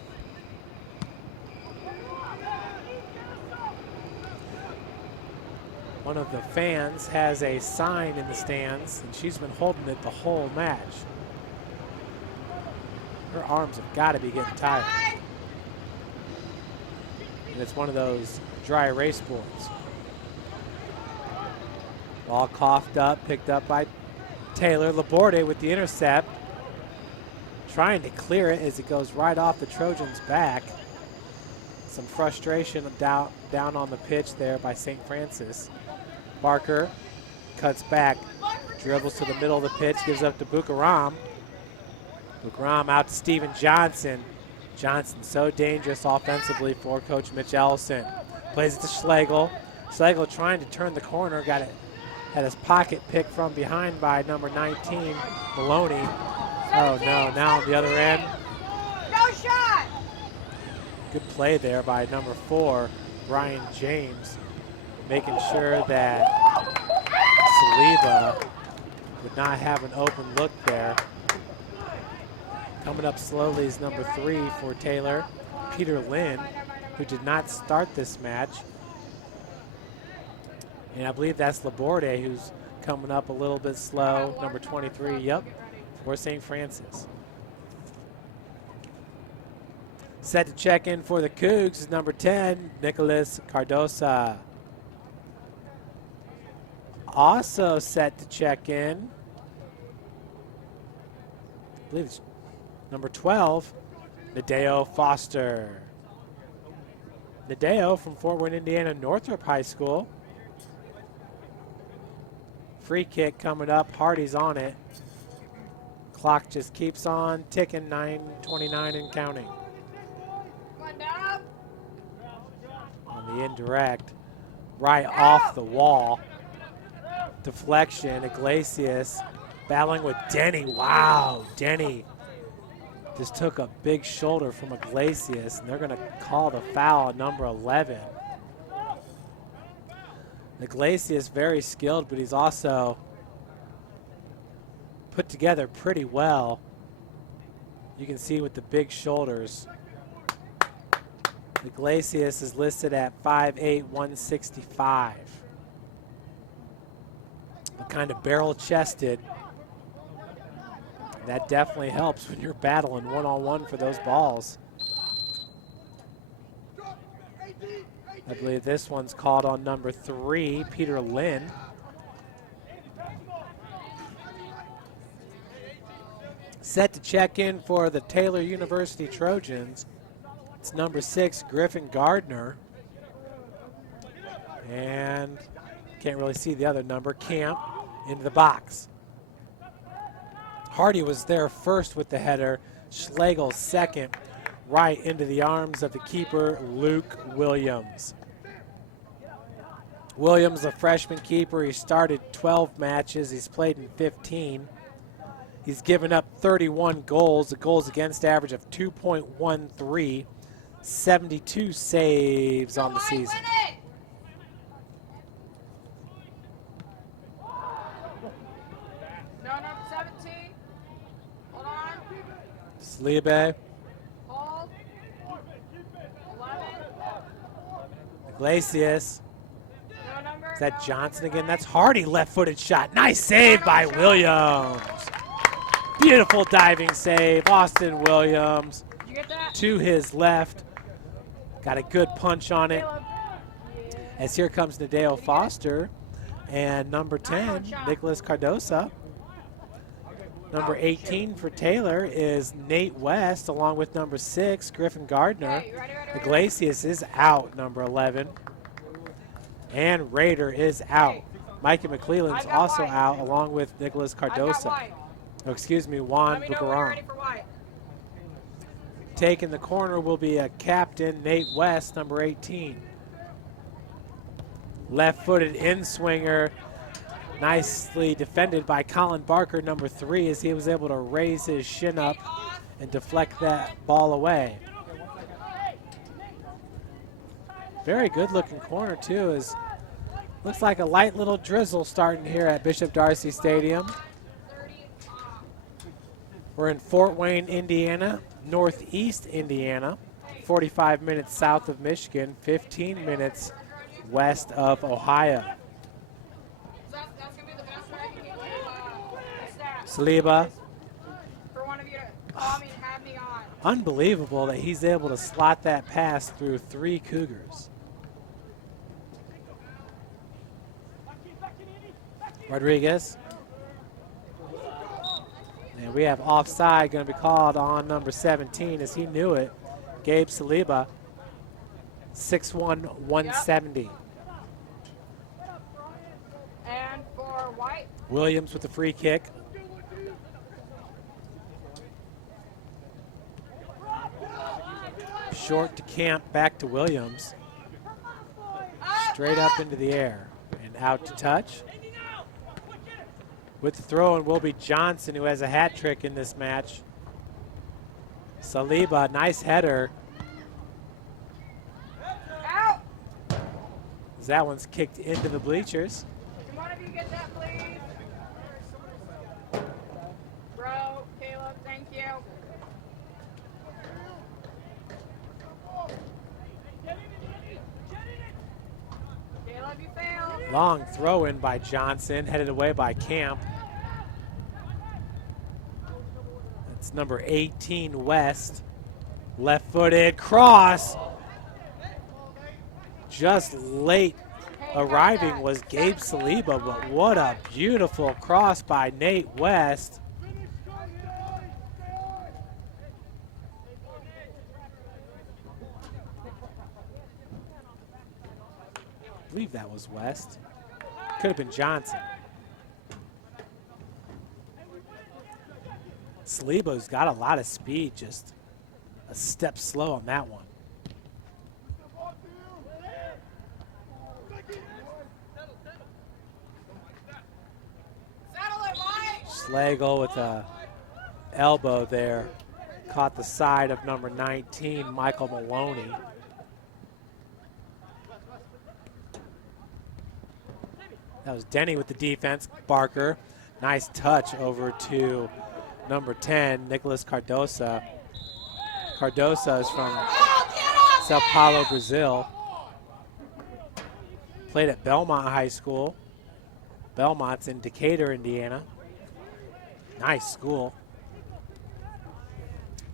One of the fans has a sign in the stands, and she's been holding it the whole match. Her arms have got to be getting tired. And it's one of those dry erase boards. Ball coughed up, picked up by Taylor. Laborde with the intercept. Trying to clear it as it goes right off the Trojans' back. Some frustration down on the pitch there by St. Francis. Barker cuts back, dribbles to the middle of the pitch, gives up to Bucaram. Bucaram out to Steven Johnson. Johnson so dangerous offensively for Coach Mitch Ellison. Plays it to Schlegel. Schlegel trying to turn the corner, got it, had his pocket picked from behind by number 19, Maloney. Oh no, now on the other end. No shot! Good play there by number 4, Brian James, making sure that Saliba would not have an open look there. Coming up slowly is number 3 for Taylor, Peter Lynn, who did not start this match. And I believe that's Laborde who's coming up a little bit slow, number 23, yep, for St. Francis. Set to check in for the Cougs is number 10, Nicholas Cardosa. Also set to check in, I believe it's number 12, Nadeo Foster. Nadeo from Fort Wayne, Indiana, Northrop High School. Free kick coming up. Hardy's on it. Clock just keeps on ticking, 9:29 and counting. Come on, Dub. On the indirect, right off the wall. Deflection, Iglesias battling with Denny. Wow, Denny just took a big shoulder from Iglesias, and they're going to call the foul at number 11. Iglesias very skilled, but he's also put together pretty well. You can see with the big shoulders. Iglesias is listed at 5'8", 165. Kind of barrel-chested. That definitely helps when you're battling one-on-one for those balls. I believe this one's called on number 3, Peter Lynn. Set to check in for the Taylor University Trojans. It's number 6, Griffin Gardner. And can't really see the other number, Camp, into the box. Hardy was there first with the header. Schlegel second, right into the arms of the keeper, Luke Williams. Williams, a freshman keeper, he started 12 matches. He's played in 15. He's given up 31 goals, a goals against average of 2.13, 72 saves on the season. No, number 17. Hold on. Sliebe, Hold. 11. Iglesias. No number. Is that Johnson again? That's Hardy, left-footed shot. Nice save by Williams. Beautiful diving save, Austin Williams. Did you get that? To his left. Got a good punch on it. Caleb. As here comes Nadeo Foster and number 10, Nicholas Cardosa. Number 18 for Taylor is Nate West, along with number 6, Griffin Gardner. Okay, ready. Iglesias is out, number 11. And Rader is out. Mikey McClellan's also out, along with Nicholas Cardosa. Oh, excuse me, Juan Let me know when you're ready Bucaran. for white. Taking the corner will be a captain, Nate West, number 18. Left-footed in-swinger, nicely defended by Colin Barker, number 3, as he was able to raise his shin up and deflect that ball away. Very good-looking corner, too, as looks like a light little drizzle starting here at Bishop Darcy Stadium. We're in Fort Wayne, Indiana, Northeast Indiana, 45 minutes south of Michigan, 15 minutes west of Ohio. That's going to be the best way I can get you a stat. Saliba, For one of you to call me and have me on. unbelievable that he's able to slot that pass through 3 Cougars. Rodriguez. And we have offside going to be called on number 17 as he knew it. Gabe Saliba, 6'1", 170. And for white. Williams with the free kick. Short to Camp, back to Williams. Straight up into the air and out to touch. With the throw in will be Johnson, who has a hat trick in this match. Saliba, nice header. Out. As that one's kicked into the bleachers. Can one of you get that, please? Bro, Caleb, thank you. Caleb, you failed. Long throw in by Johnson, headed away by Camp. That's number 18, West. Left-footed cross. Just late arriving was Gabe Saliba, but what a beautiful cross by Nate West. believe that was West. Could have been Johnson. Saliba's got a lot of speed, just a step slow on that one. Schlegel with a elbow there. Caught the side of number 19, Michael Maloney. That was Denny with the defense. Barker, nice touch over to number 10, Nicholas Cardosa. Cardosa is from Sao Paulo, Brazil. Played at Belmont High School. Belmont's in Decatur, Indiana. Nice school.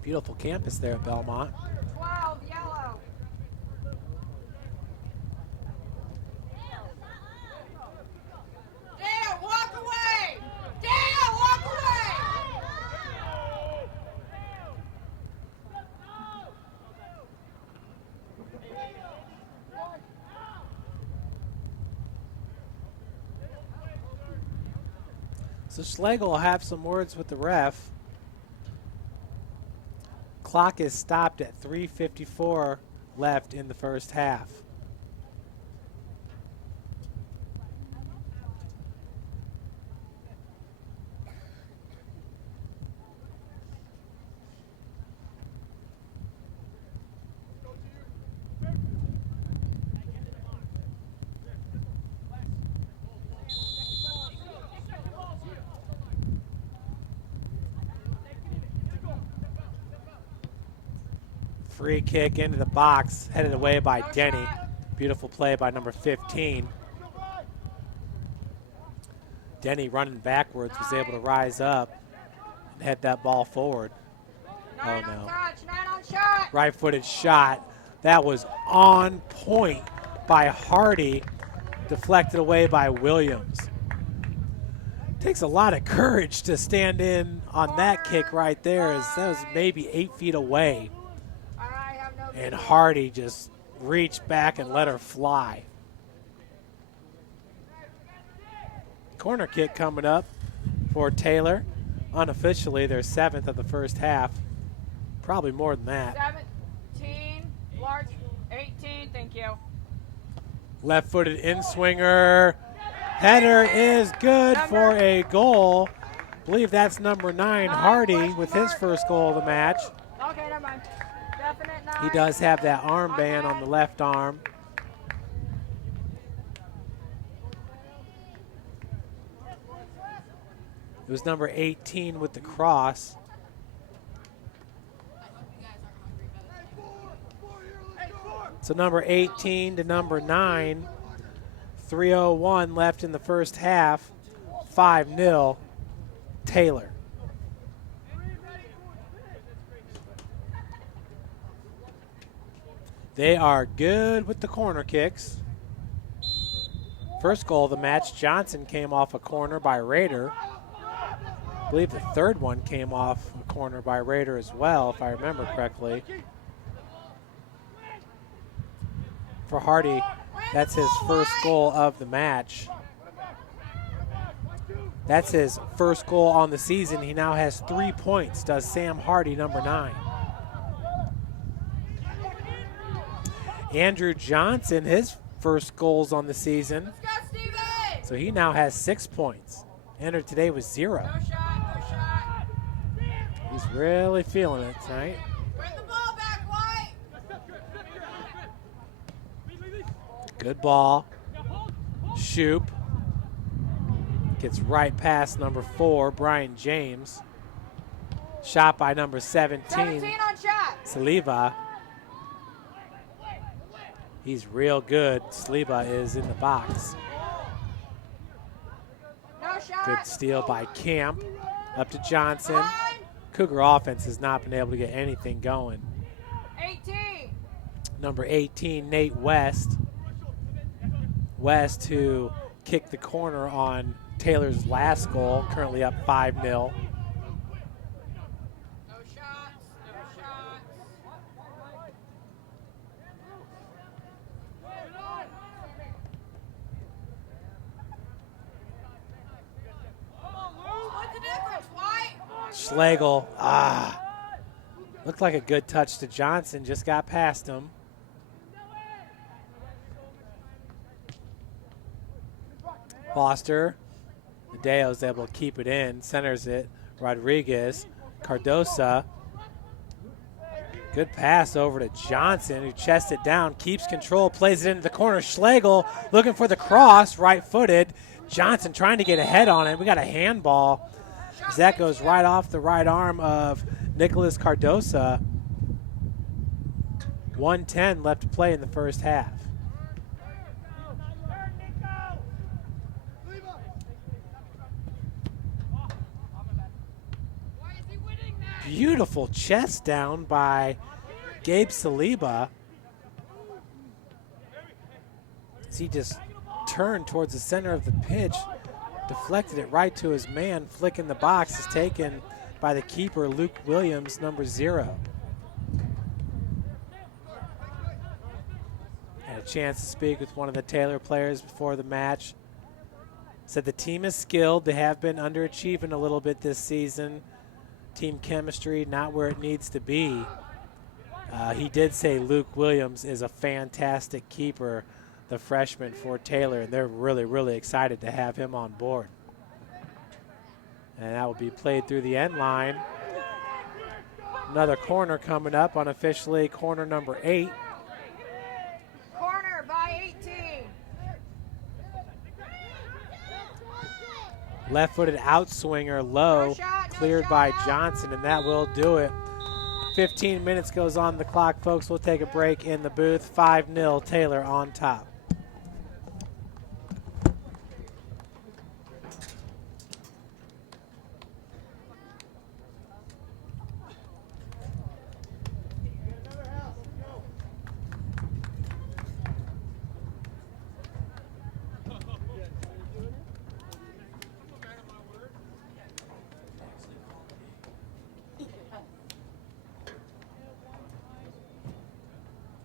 Beautiful campus there at Belmont. 12, yellow. Dale, walk away! Dale, walk away! So Schlegel will have some words with the ref. Clock is stopped at 3:54 left in the first half. Free kick into the box, headed away by Denny. Beautiful play by number 15. Denny running backwards was able to rise up and head that ball forward. Nine Oh on no. touch, 9 on shot. Right-footed shot. That was on point by Hardy, deflected away by Williams. Takes a lot of courage to stand in on that kick right there, as that was maybe 8 feet away. I have no And Hardy just reached back and let her fly. Corner kick coming up for Taylor. Unofficially, their 7th of the first half. Probably more than that. 17, large, 18, thank you. Left-footed in-swinger. Header is good for a goal. I believe that's number 9, Hardy, with his first goal of the match. Okay, never mind. Definite 9. He does have that armband on the left arm. It was number 18 with the cross. So number 18 to number 9. 3:01 left in the first half. 5-0 Taylor. They are good with the corner kicks. First goal of the match, Johnson came off a corner by Rader. I believe the third one came off a corner by Rader as well, if I remember correctly. For Hardy, that's his first goal of the match. That's his first goal on the season. He now has 3 points, does Sam Hardy, number 9. Andrew Johnson, his first goals on the season. Let's go, Steven! So he now has 6 points. Entered today with 0. No shot, no shot. He's really feeling it tonight. Bring the ball back, White. Good ball. Shoop. Gets right past number 4, Brian James. Shot by number 17, 17 on shot. Saliba. He's real good. Saliba is in the box. No shot. Good steal by Camp. Up to Johnson. Line. Cougar offense has not been able to get anything going. 18. Number 18, Nate West. West, who kicked the corner on Taylor's last goal, currently up 5-0. No shots, no shots. Schlegel. Looked like a good touch to Johnson, just got past him. Foster. Nadeo's able to keep it in, centers it. Rodriguez, Cardosa. Good pass over to Johnson, who chests it down, keeps control, plays it into the corner. Schlegel looking for the cross, right-footed. Johnson trying to get ahead on it. We got a handball. As that goes right off the right arm of Nicholas Cardosa. 1:10 left to play in the first half. Beautiful chest down by Gabe Saliba. As he just turned towards the center of the pitch, deflected it right to his man, flicking the box, is taken by the keeper, Luke Williams, number 0. Had a chance to speak with one of the Taylor players before the match. Said the team is skilled. They have been underachieving a little bit this season. Team chemistry not where it needs to be. He did say Luke Williams is a fantastic keeper, the freshman for Taylor, and they're really, really excited to have him on board. And that will be played through the end line. Another corner coming up, unofficially corner number 8. Corner by 18. Left-footed outswinger low, cleared by Johnson, and that will do it. 15 minutes goes on the clock, folks. We'll take a break in the booth. 5-0 Taylor on top.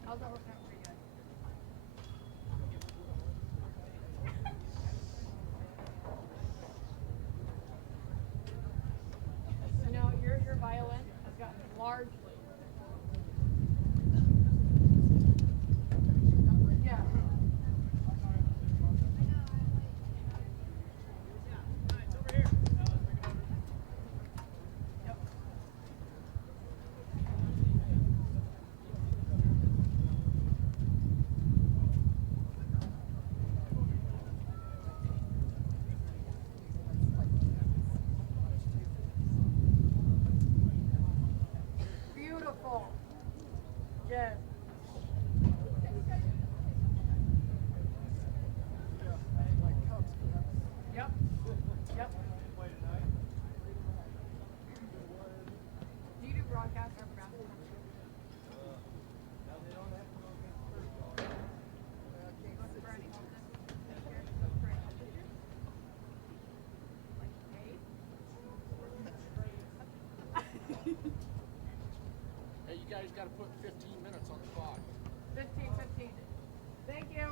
How's that working out for you guys? You know, your violin has gotten largely. Yeah. Beautiful. Yes. Yep. Yep. Do you do broadcast or basketball? Hey, you guys got to put 15 minutes on the clock. 15. Thank you.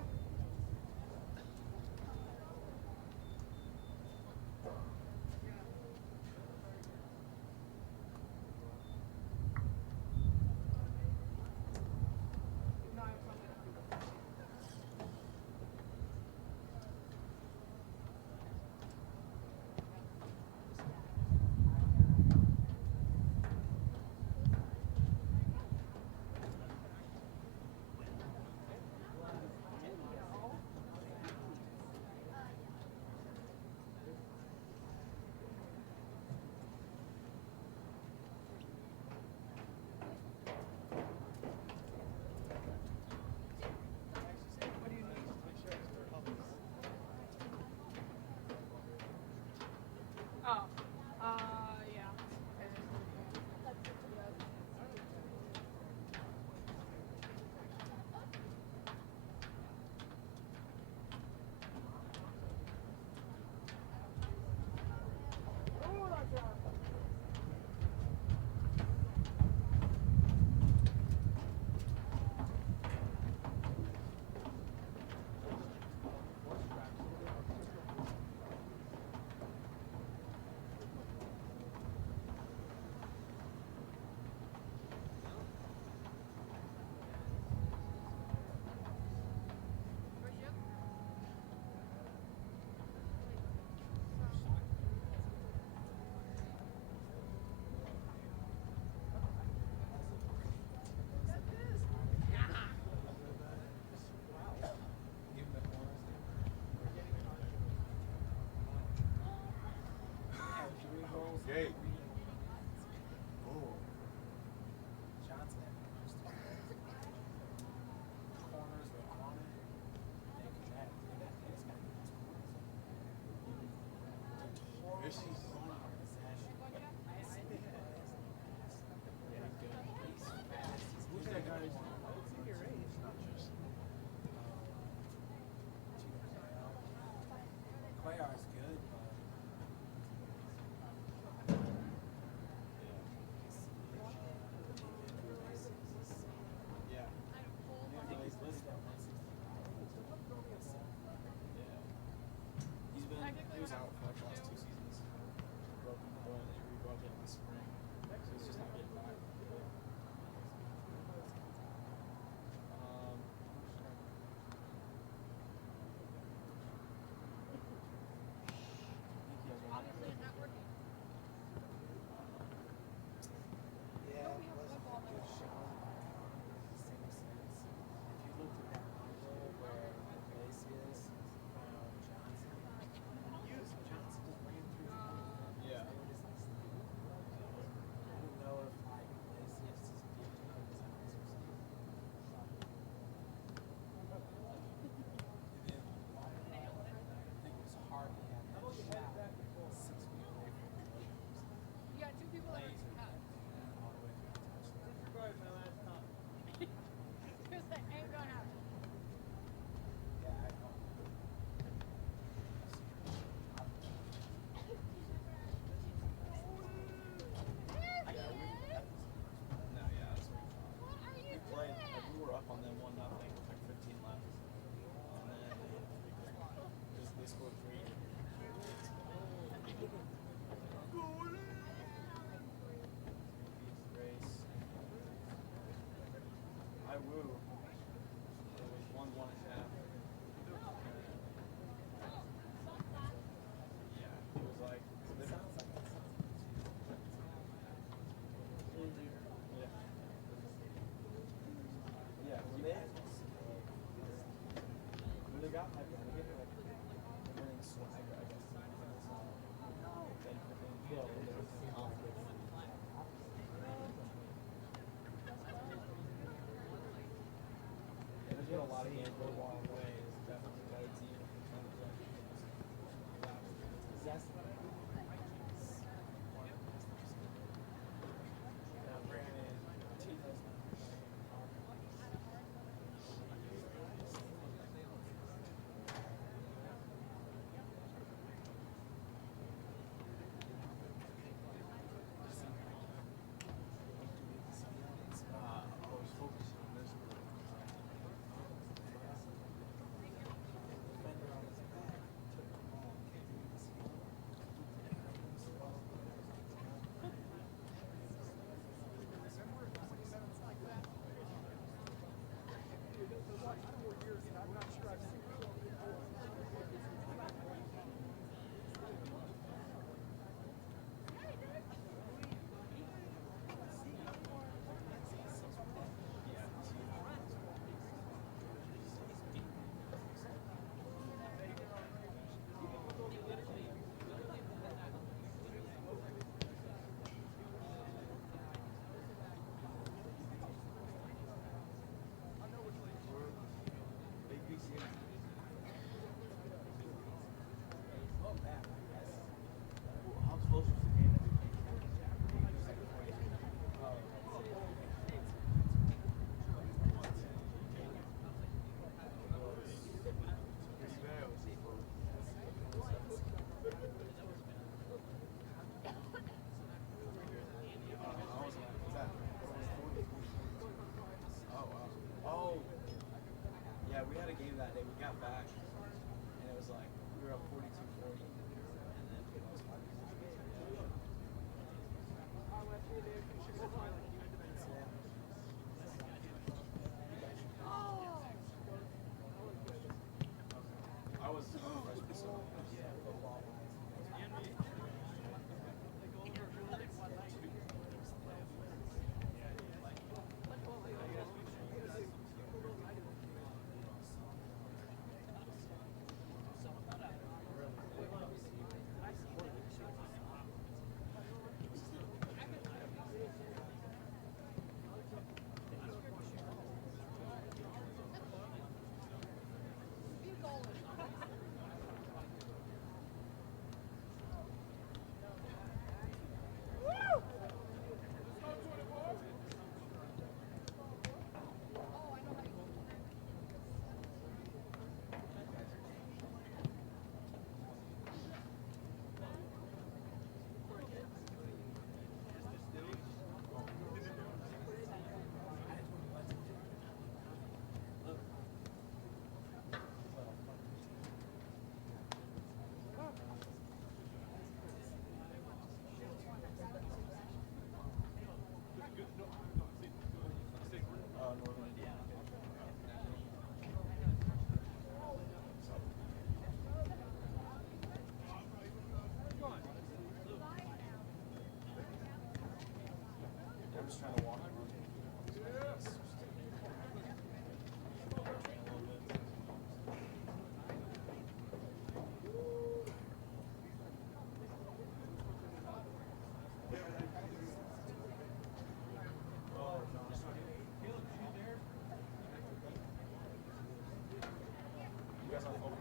I woo. It was 1-1.5. Yeah, it was like. Yeah, when they got like they get like winning swagger, I guess. There's been a lot of games go a long way. It's definitely a better team. Brandon, Tito. I was focusing on this group. How close was the game? Oh, yeah, we had a game that day. We got back, and it was like we were up 42-40, and then it was I was freshman, so Northern Indiana. I'm just trying to walk around. You guys on phone?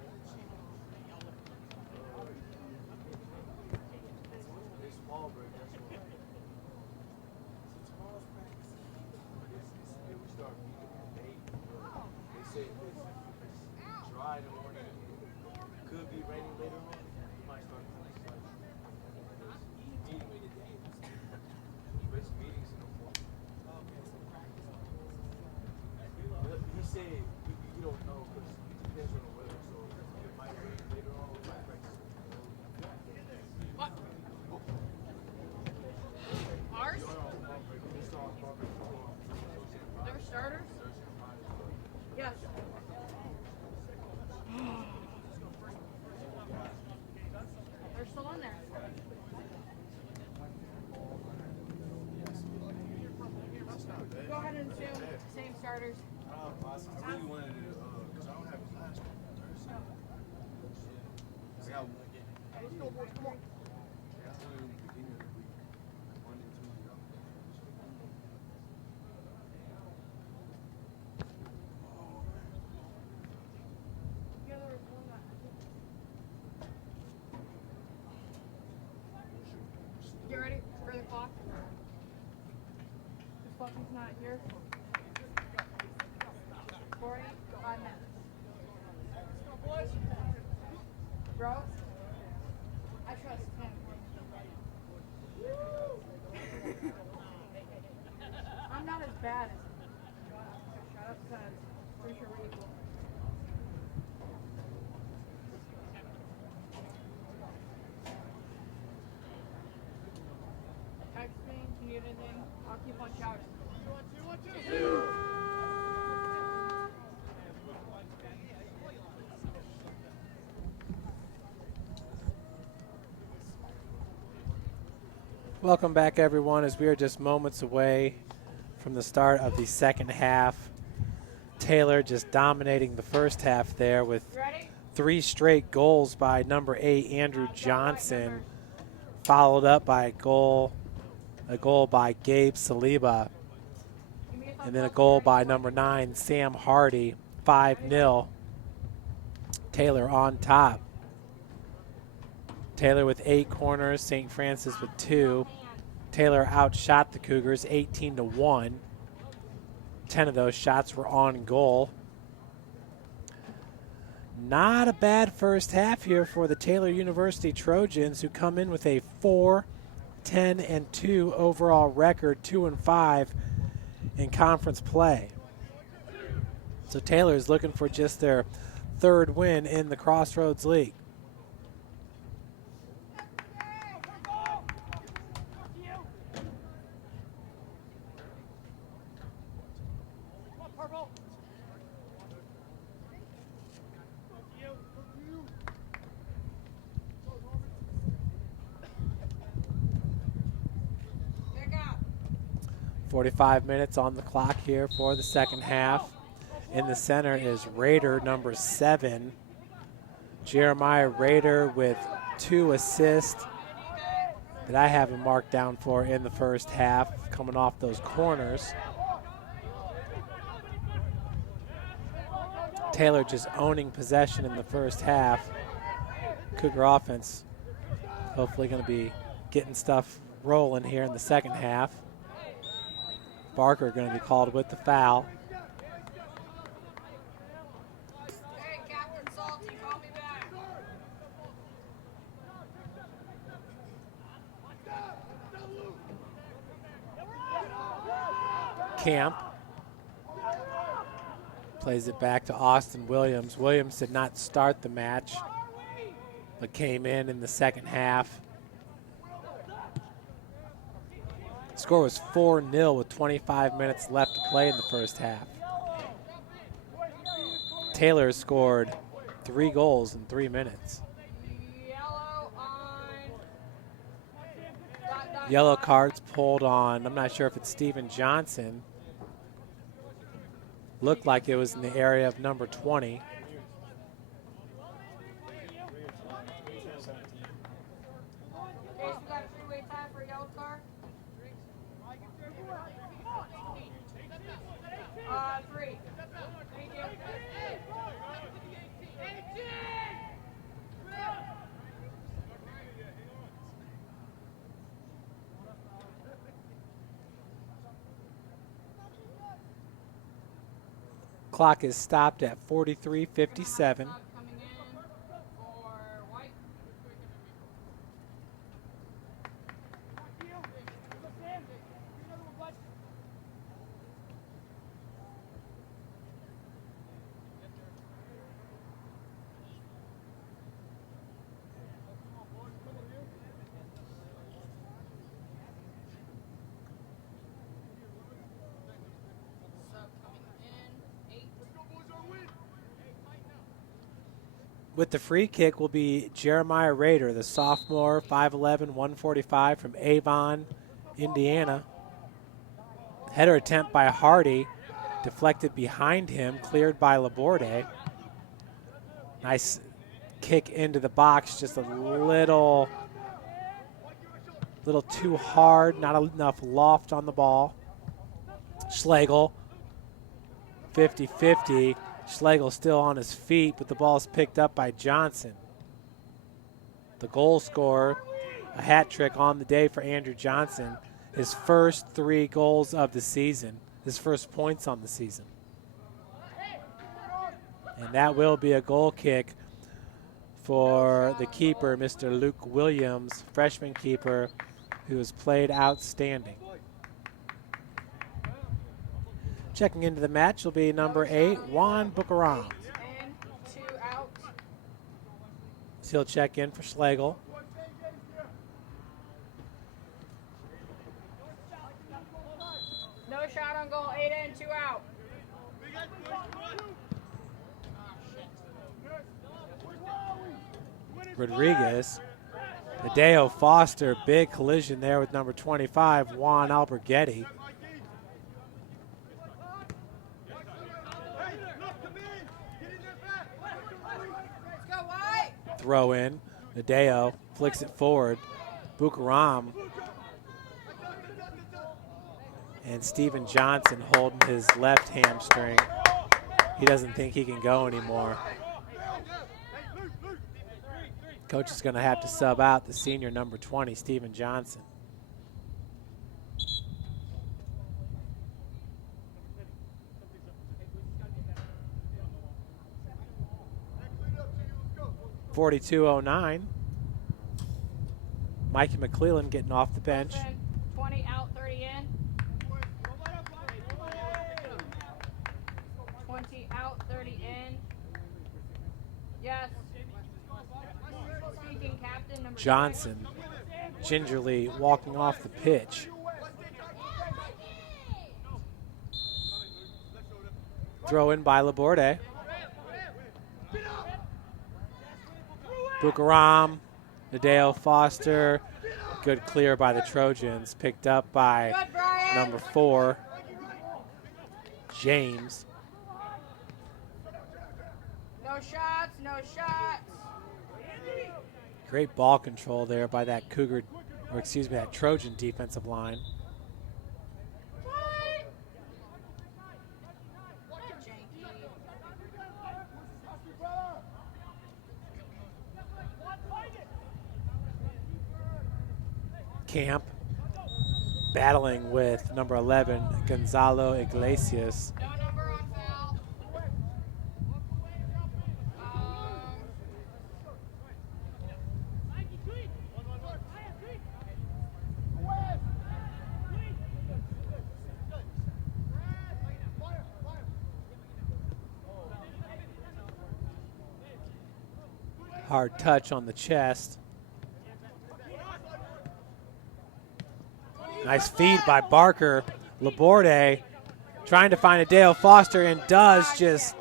They small, bro. That's why. Yeah, we start meeting at 8. They say it's dry in the morning. Could be raining later on. We might start playing. But it's meetings in the fall. He said you don't know because it depends on the weather. So it might rain later on. We might practice. Ours? They're starters? starters. I really wanted to, because I don't have class on Thursday. I got Let's go, boys. Come on. that's when the beginning of the week. Monday, Tuesday, off. Yeah, there was one that Get ready for the clock. This fucker's not here. 45 minutes. Bro, I trust him. I'm not as bad as him. Shut up, cuz. Pretty sure we're equal. Text me if you need anything. I'll keep on shouting. Welcome back, everyone, as we are just moments away from the start of the second half. Taylor just dominating the first half there with Ready? 3 straight goals by number 8, Andrew Johnson, followed up by a goal by Gabe Saliba, Give me a thumbs and then a up. goal by number 9, Sam Hardy, 5-0. Taylor on top. Taylor with 8 corners, St. Francis with 2. Taylor outshot the Cougars 18-1. 10 of those shots were on goal. Not a bad first half here for the Taylor University Trojans, who come in with a 4-10-2 overall record, 2-5 in conference play. So Taylor is looking for just their 3rd win in the Crossroads League. Purple. 45 minutes on the clock here for the second half. In the center is Raider, number 7. Jeremiah Raider with 2 assists that I have him marked down for in the first half, coming off those corners. Taylor just owning possession in the first half. Cougar offense hopefully going to be getting stuff rolling here in the second half. Barker going to be called with the foul. Hey, Captain Salty, call me back. Camp plays it back to Austin Williams. Williams did not start the match, but came in the second half. Score was 4-0 with 25 minutes left to play in the first half. Taylor scored 3 goals in 3 minutes. Yellow on. Yellow cards pulled on, I'm not sure if it's Steven Johnson. Looked like it was in the area of number 20. Okay, so we got a 3-way tie for a yellow card. 3. Thank you. Clock is stopped at 43:57. Coming in for White. With the free kick will be Jeremiah Rader, the sophomore, 5'11", 145 from Avon, Indiana. Header attempt by Hardy, Deflected behind him, cleared by Laborde. Nice kick into the box, just a little too hard, not enough loft on the ball. Schlegel, 50-50. Schlegel still on his feet, but the ball is picked up by Johnson. The goal scorer, a hat trick on the day for Andrew Johnson. His first 3 goals of the season, his first points on the season. And that will be a goal kick for the keeper, Mr. Luke Williams, freshman keeper, who has played outstanding. Checking into the match will be number 8, Juan Bucaram. And 2 out. So he'll check in for Schlegel. No shot on goal, 8 in, 2 out. Rodriguez. Hideo Foster, big collision there with number 25, Juan Alberghetti. Throw in. Hideo flicks it forward. Bucaram and Steven Johnson holding his left hamstring. He doesn't think he can go anymore. Coach is going to have to sub out the senior number 20, Steven Johnson. .42.09. Mikey McClellan getting off the bench. 20 out, 30 in. 20 out, 30 in. Yes. Speaking captain, number Johnson gingerly walking off the pitch. Throw in by Laborde. Bucaram, Hideo Foster, good clear by the Trojans, picked up by number 4, James. No shots, no shots. Great ball control there by that that Trojan defensive line. Camp battling with number 11, Gonzalo Iglesias. No number on foul. Hard touch on the chest. Nice feed by Barker. Laborde trying to find Hideo Foster and does, just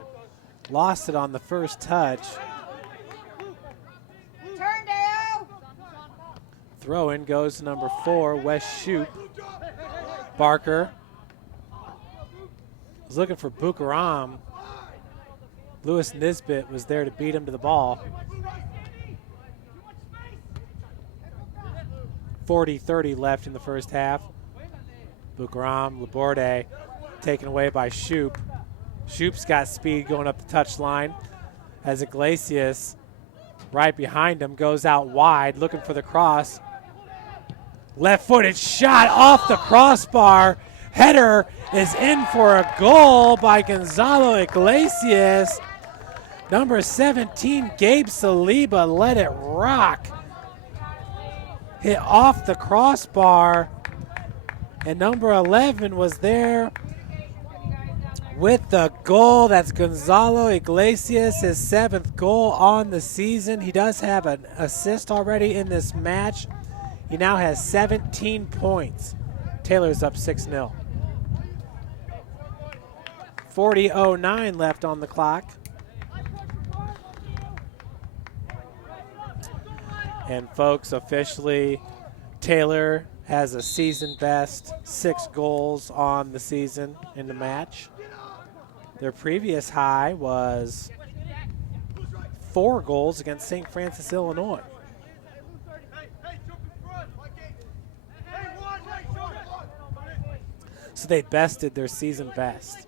lost it on the first touch. Turn, Deo. Throw in goes to number 4, Wes Shoup. Barker was looking for Bucaram. Lewis Nisbet was there to beat him to the ball. 40-30 left in the first half. Bucaram, Laborde taken away by Shoup. Shoup's got speed going up the touchline as Iglesias right behind him goes out wide looking for the cross. Left-footed shot off the crossbar. Header is in for a goal by Gonzalo Iglesias. Number 17, Gabe Saliba, let it rock. Hit off the crossbar, and number 11 was there with the goal. That's Gonzalo Iglesias, his 7th goal on the season. He does have an assist already in this match. He now has 17 points. Taylor's up 6-0. 40:09 left on the clock. And folks, officially, Taylor has a season best, 6 goals on the season in the match. Their previous high was 4 goals against St. Francis, Illinois. So they bested their season best.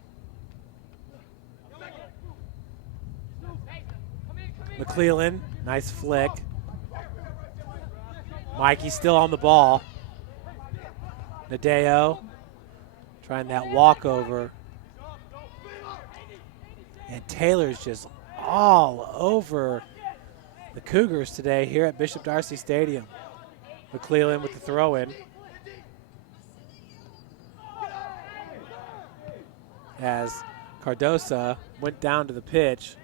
McClellan, nice flick. Mikey still on the ball. Nadeo trying that walkover. And Taylor's just all over the Cougars today here at Bishop Darcy Stadium. McClellan with the throw-in. As Cardosa went down to the pitch.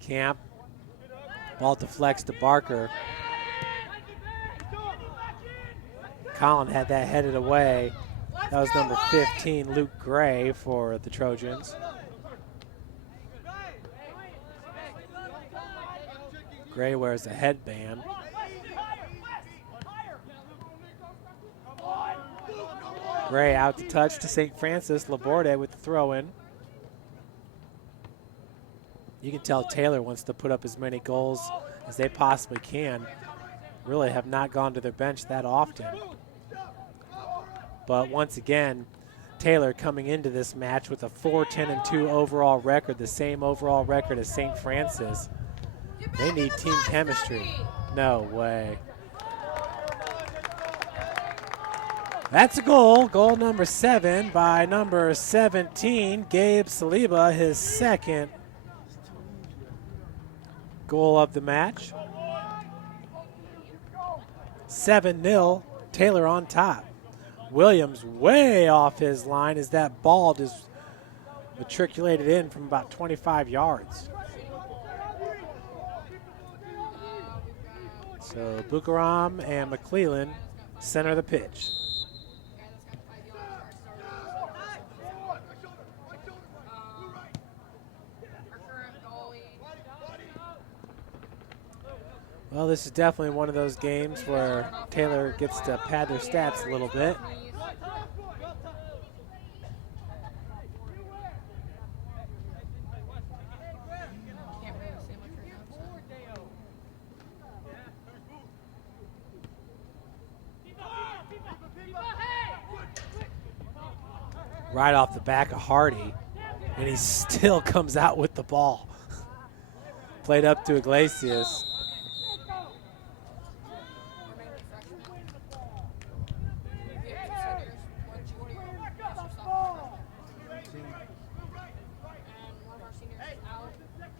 Camp, ball deflects to Barker. Collin had that headed away. That was number 15, Luke Gray, for the Trojans. Gray wears a headband. Gray out to touch to St. Francis. Laborde with the throw-in. You can tell Taylor wants to put up as many goals as they possibly can. Really have not gone to their bench that often. But once again, Taylor coming into this match with a 4-10-2 overall record, the same overall record as St. Francis. They need team chemistry. No way. That's a goal. Goal number 7 by number 17, Gabe Saliba, his second goal of the match. 7-0, Taylor on top. Williams way off his line as that ball just matriculated in from about 25 yards. So Bukaram and McClellan center the pitch. Well, this is definitely one of those games where Taylor gets to pad their stats a little bit. Right off the back of Hardy, and he still comes out with the ball. Played up to Iglesias.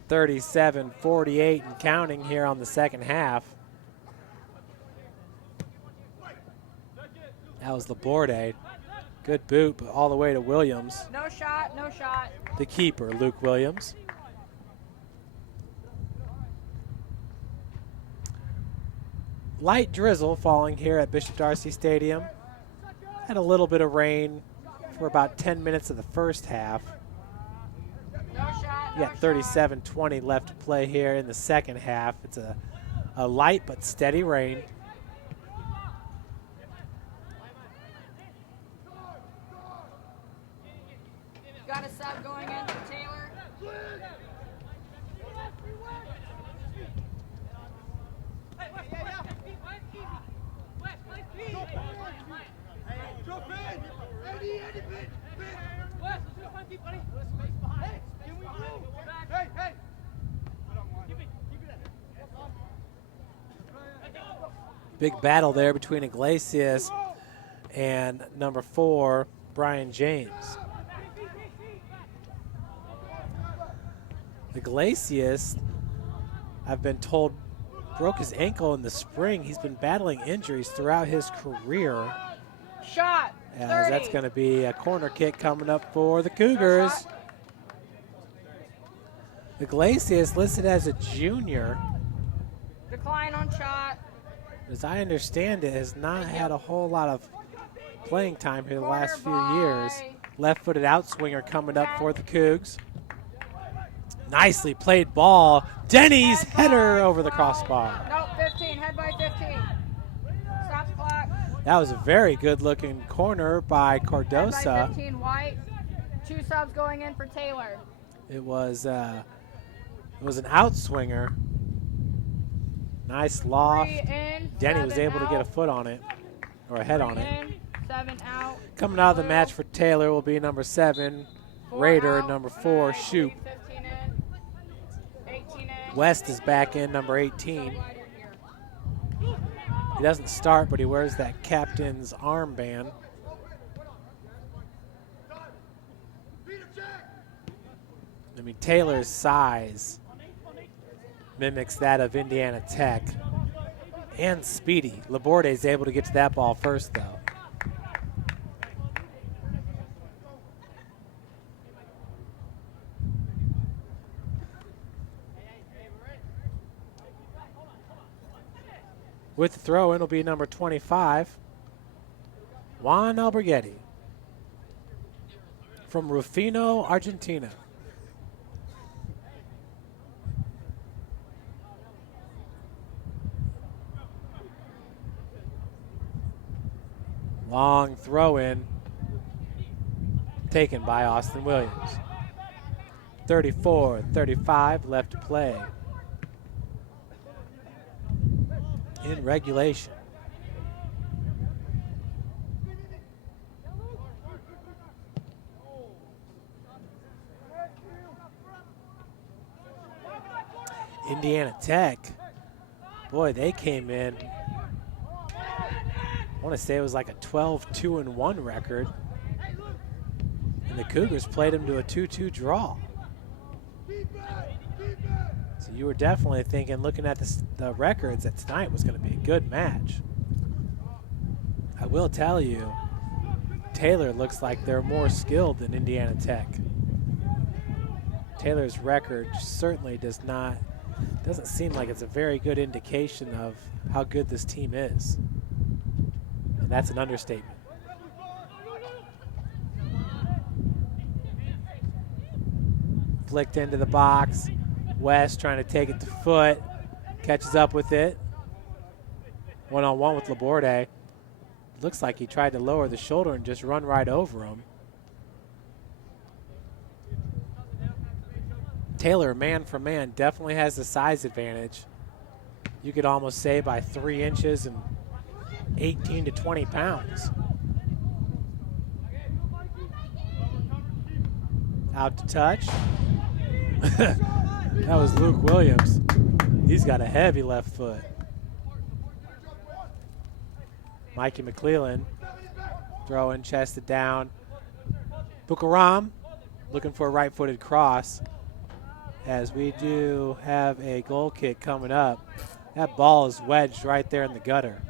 (37-48) and counting here on the second half. That was Laborde. Good boot, but all the way to Williams. No shot, no shot. The keeper, Luke Williams. Light drizzle falling here at Bishop Darcy Stadium. Had a little bit of rain for about 10 minutes of the first half. No shot. We got 37-20 left to play here in the second half. It's a light but steady rain. Got a sub going in for Taylor. Big battle there between Iglesias and number 4, Brian James. Iglesias, I've been told, broke his ankle in the spring. He's been battling injuries throughout his career. Shot. As that's going to be a corner kick coming up for the Cougars. Iglesias listed as a junior. Decline on shot. As I understand it, has not had a whole lot of playing time here the last few years. Left-footed outswinger coming up for the Cougs. Nicely played ball. Denny's header over the crossbar. Nope, 15. Head by 15. Stop the clock. That was a very good-looking corner by By Cardosa. 15, White. 2 subs going in for Taylor. It was an outswinger. Nice loft. 3 in, Denny was 7 able to get a out. foot on it, or a head 3 on it. in, 7 out. Coming out of the Blue. match for Taylor will be number 7, 4 Raider, out. and number 4, Nice. Shoop. 15 in. 18 in. West is back in, number 18. He doesn't start, but he wears that captain's armband. I mean, Taylor's size mimics that of Indiana Tech. And speedy. Laborde is able to get to that ball first, though. With the throw-in will be number 25, Juan Alberghetti from Rufino, Argentina. Long throw-in taken by Austin Williams. 34-35 left to play in regulation. Indiana Tech, boy, they came in, I want to say it was like a 12-2-1 record, and the Cougars played them to a 2-2 draw. So you were definitely thinking, looking at the records, that tonight was going to be a good match. I will tell you, Taylor looks like they're more skilled than Indiana Tech. Taylor's record certainly doesn't seem like it's a very good indication of how good this team is. And that's an understatement. Flicked into the box. West trying to take it to foot. Catches up with it. One-on-one with Laborde. Looks like he tried to lower the shoulder and just run right over him. Taylor, man for man, definitely has the size advantage. You could almost say by 3 inches and 18 to 20 pounds. Out to touch. That was Luke Williams. He's got a heavy left foot. Mikey McClellan throwing, chested down. Bukaram looking for a right-footed cross, as we do have a goal kick coming up. That ball is wedged right there in the gutter.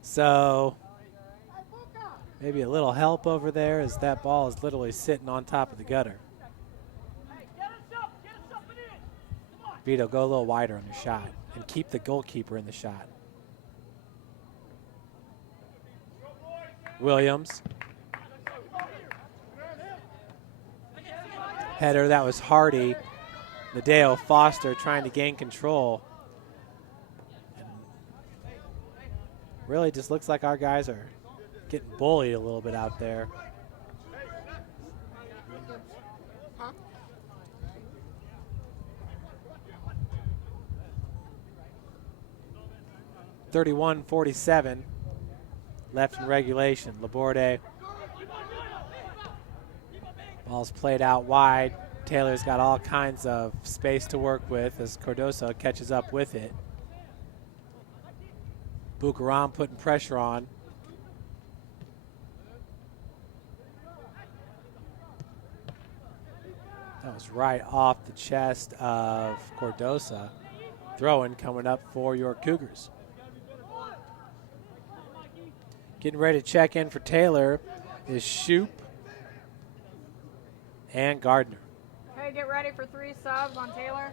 So maybe a little help over there, as that ball is literally sitting on top of the gutter. Vito, go a little wider on your shot and keep the goalkeeper in the shot. Williams. Header, that was Hardy. Nadeo Foster trying to gain control. Really just looks like our guys are getting bullied a little bit out there. Huh? 31-47 left in regulation. Laborde. Ball's played out wide. Taylor's got all kinds of space to work with as Cardosa catches up with it. Bukaram putting pressure on. That was right off the chest of Cardosa. Throwing coming up for your Cougars. Getting ready to check in for Taylor is Shoop and Gardner. Okay, get ready for 3 subs on Taylor.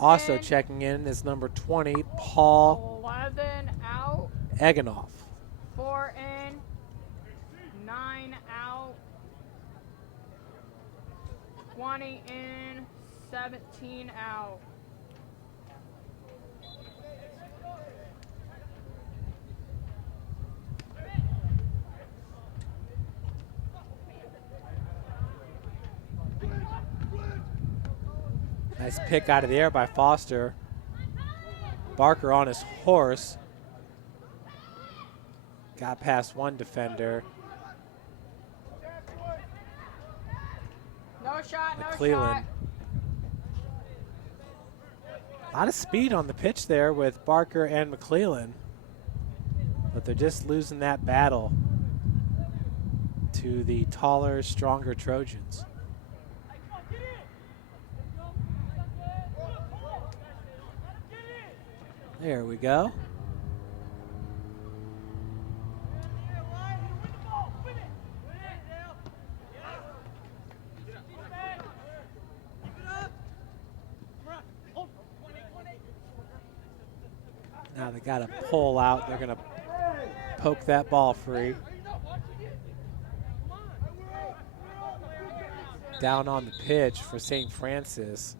Also in. checking in is number 20, Paul 11 out. Eganoff. 4 in. 9 out. 20 in. 17 out. Nice pick out of the air by Foster. Barker on his horse. Got past one defender. No shot, no McClellan. shot. A lot of speed on the pitch there with Barker and McClellan. But they're just losing that battle to the taller, stronger Trojans. There we go. Now they got to pull out. They're going to poke that ball free. Down on the pitch for St. Francis.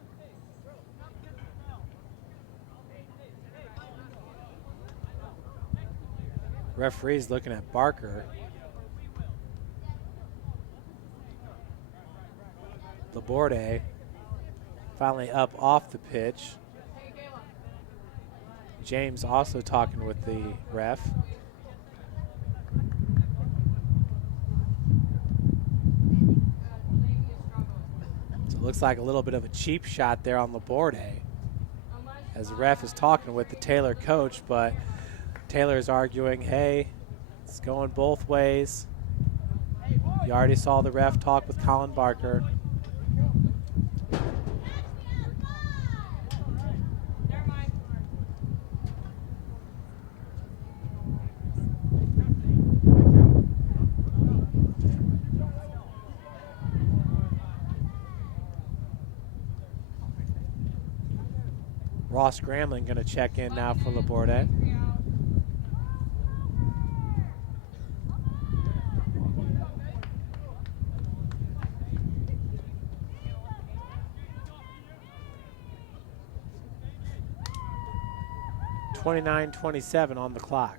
Referee's looking at Barker. Laborde finally up off the pitch. James also talking with the ref. So it looks like a little bit of a cheap shot there on Laborde as the ref is talking with the Taylor coach, but Taylor is arguing, hey, it's going both ways. You already saw the ref talk with Colin Barker. Ross Gramling going to check in now for Laborde. .29:27 on the clock.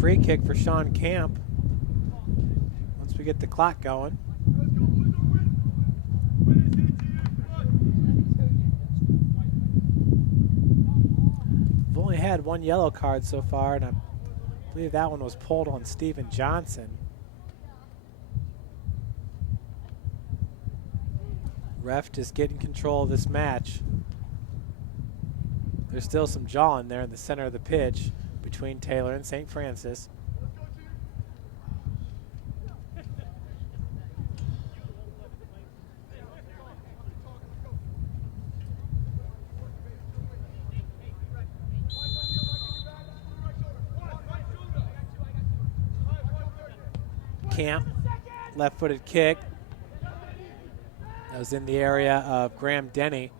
Free kick for Sean Camp once we get the clock going. We've only had one yellow card so far, and I believe that one was pulled on Steven Johnson. Ref just getting control of this match. There's still some jawing there in the center of the pitch between Taylor and St. Francis. Camp, left-footed kick. That was in the area of Graham Denny.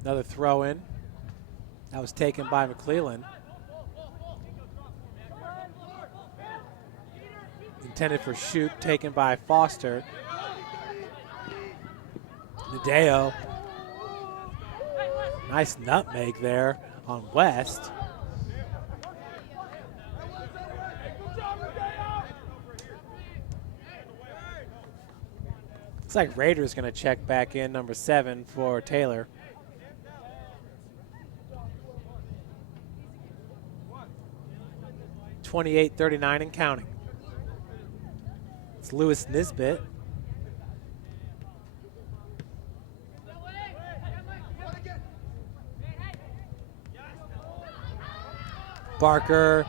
Another throw in. That was taken by McClellan. Intended for shoot, taken by Foster. Nadeo. Nice nutmeg there on West. Looks like Rader's going to check back in, number 7 for Taylor. 28-39 and counting. It's Lewis Nisbet. Barker.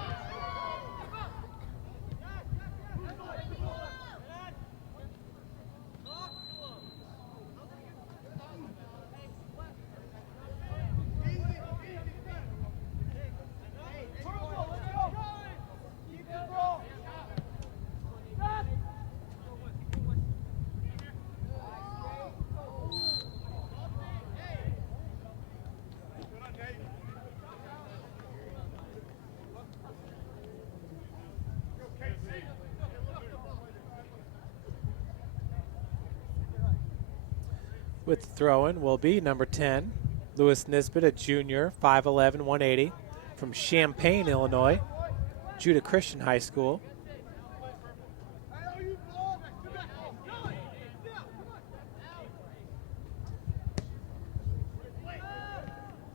With the throw-in will be number 10, Lewis Nisbet, a junior, 5'11", 180, from Champaign, Illinois, Judah Christian High School.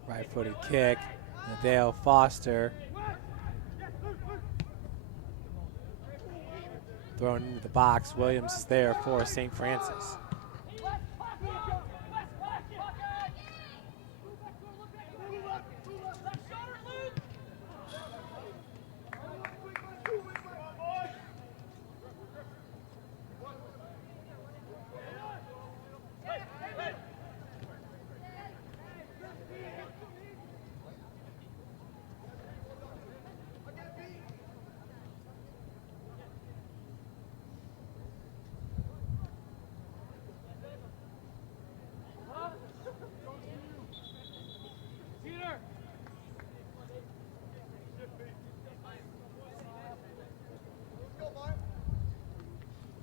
Right-footed kick, Nadeo Foster. Thrown into the box. Williams is there for St. Francis.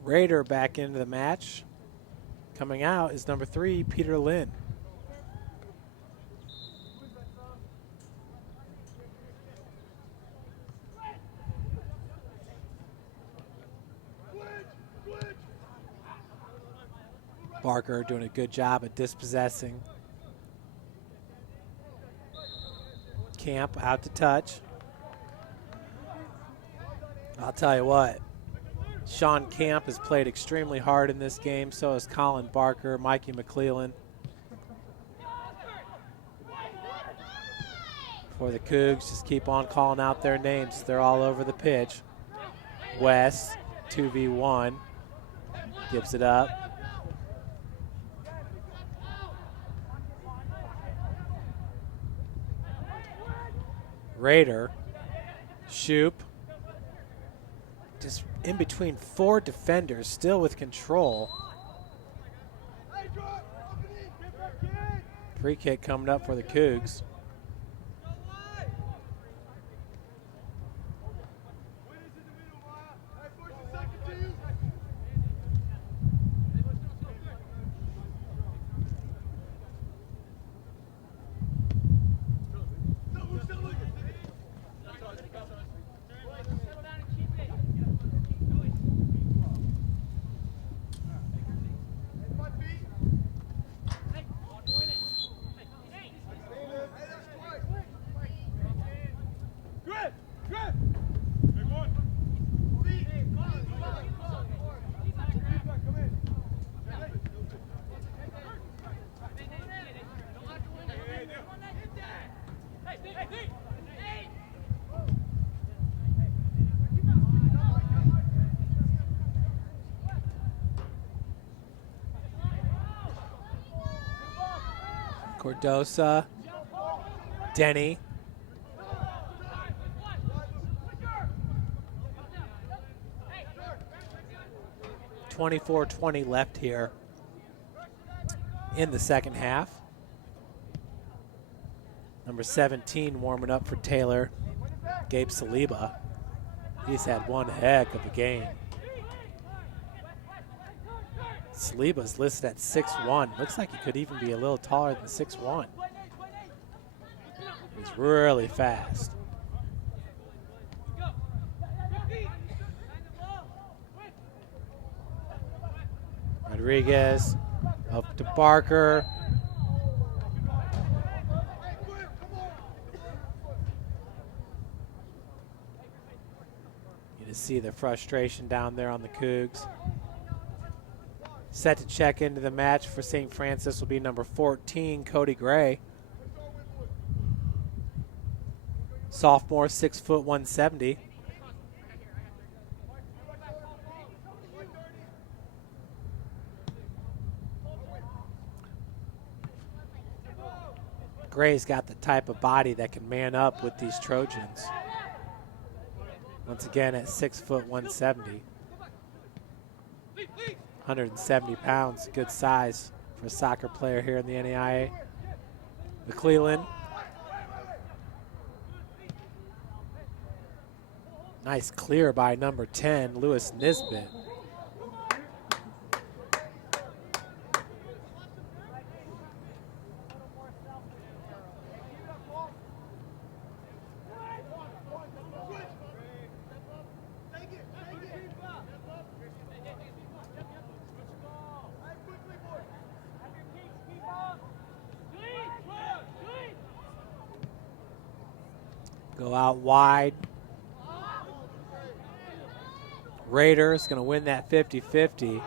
Raider back into the match. Coming out is number 3, Peter Lynn. Barker doing a good job at dispossessing. Camp out to touch. I'll tell you what, Sean Camp has played extremely hard in this game. So has Colin Barker, Mikey McClellan. For the Cougs, just keep on calling out their names. They're all over the pitch. West, 2v1, gives it up. Raider, Shoop, just in between 4 defenders, still with control. Free kick coming up for the Cougs. Cordosa, Denny. .24-20 left here in the second half. Number 17 warming up for Taylor, Gabe Saliba. He's had one heck of a game. Saliba's listed at 6'1". Looks like he could even be a little taller than 6'1". He's really fast. Rodriguez up to Barker. You see the frustration down there on the Cougs. Set to check into the match for St. Francis will be number 14, Cody Gray. Sophomore, 6 foot 170. Gray's got the type of body that can man up with these Trojans. Once again at 6 foot 170. 170 pounds, good size for a soccer player here in the NAIA. McClellan. Nice clear by number 10, Lewis Nisbet. Go out wide. Raiders going to win that 50-50.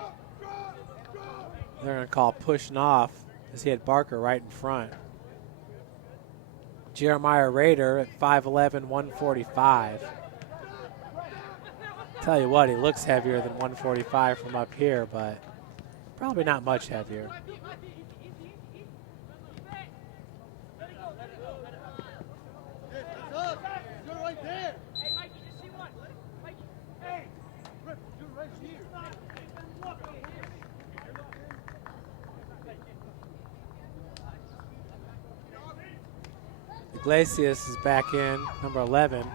They're going to call pushing off as he had Barker right in front. Jeremiah Rader at 5'11", 145. Tell you what, he looks heavier than 145 from up here, but probably not much heavier. Iglesias is back in, number 11.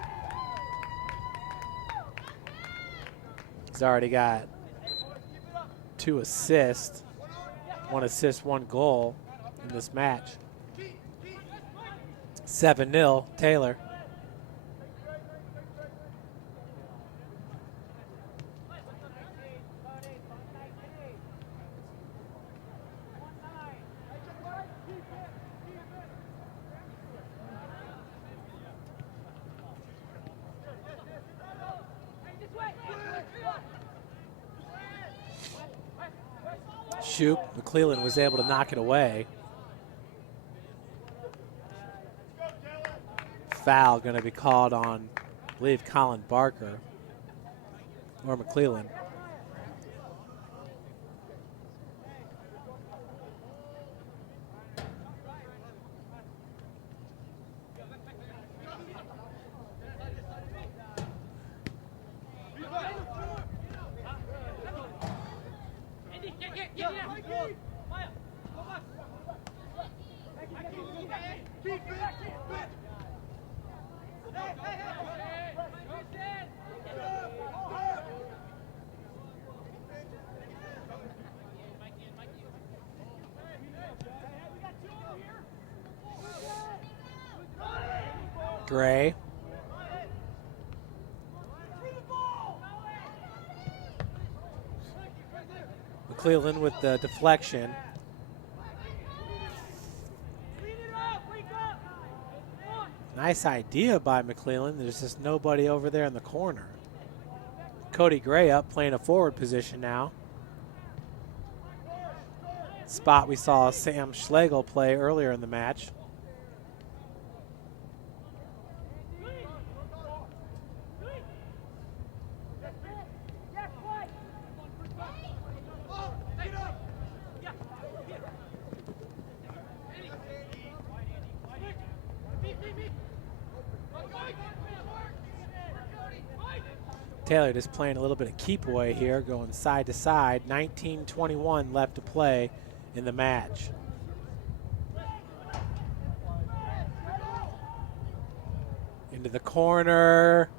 He's already got 2 assists, 1 assist, 1 goal in this match. 7-0, Taylor. Shoop, McClellan was able to knock it away. Foul going to be called on, I believe, Colin Barker or McClellan. Gray. McClellan with the deflection. Nice idea by McClellan. There's just nobody over there in the corner. Cody Gray up playing a forward position now. Spot we saw Sam Schlegel play earlier in the match. Taylor just playing a little bit of keep away here, going side to side. 19:21 left to play in the match. Into the corner.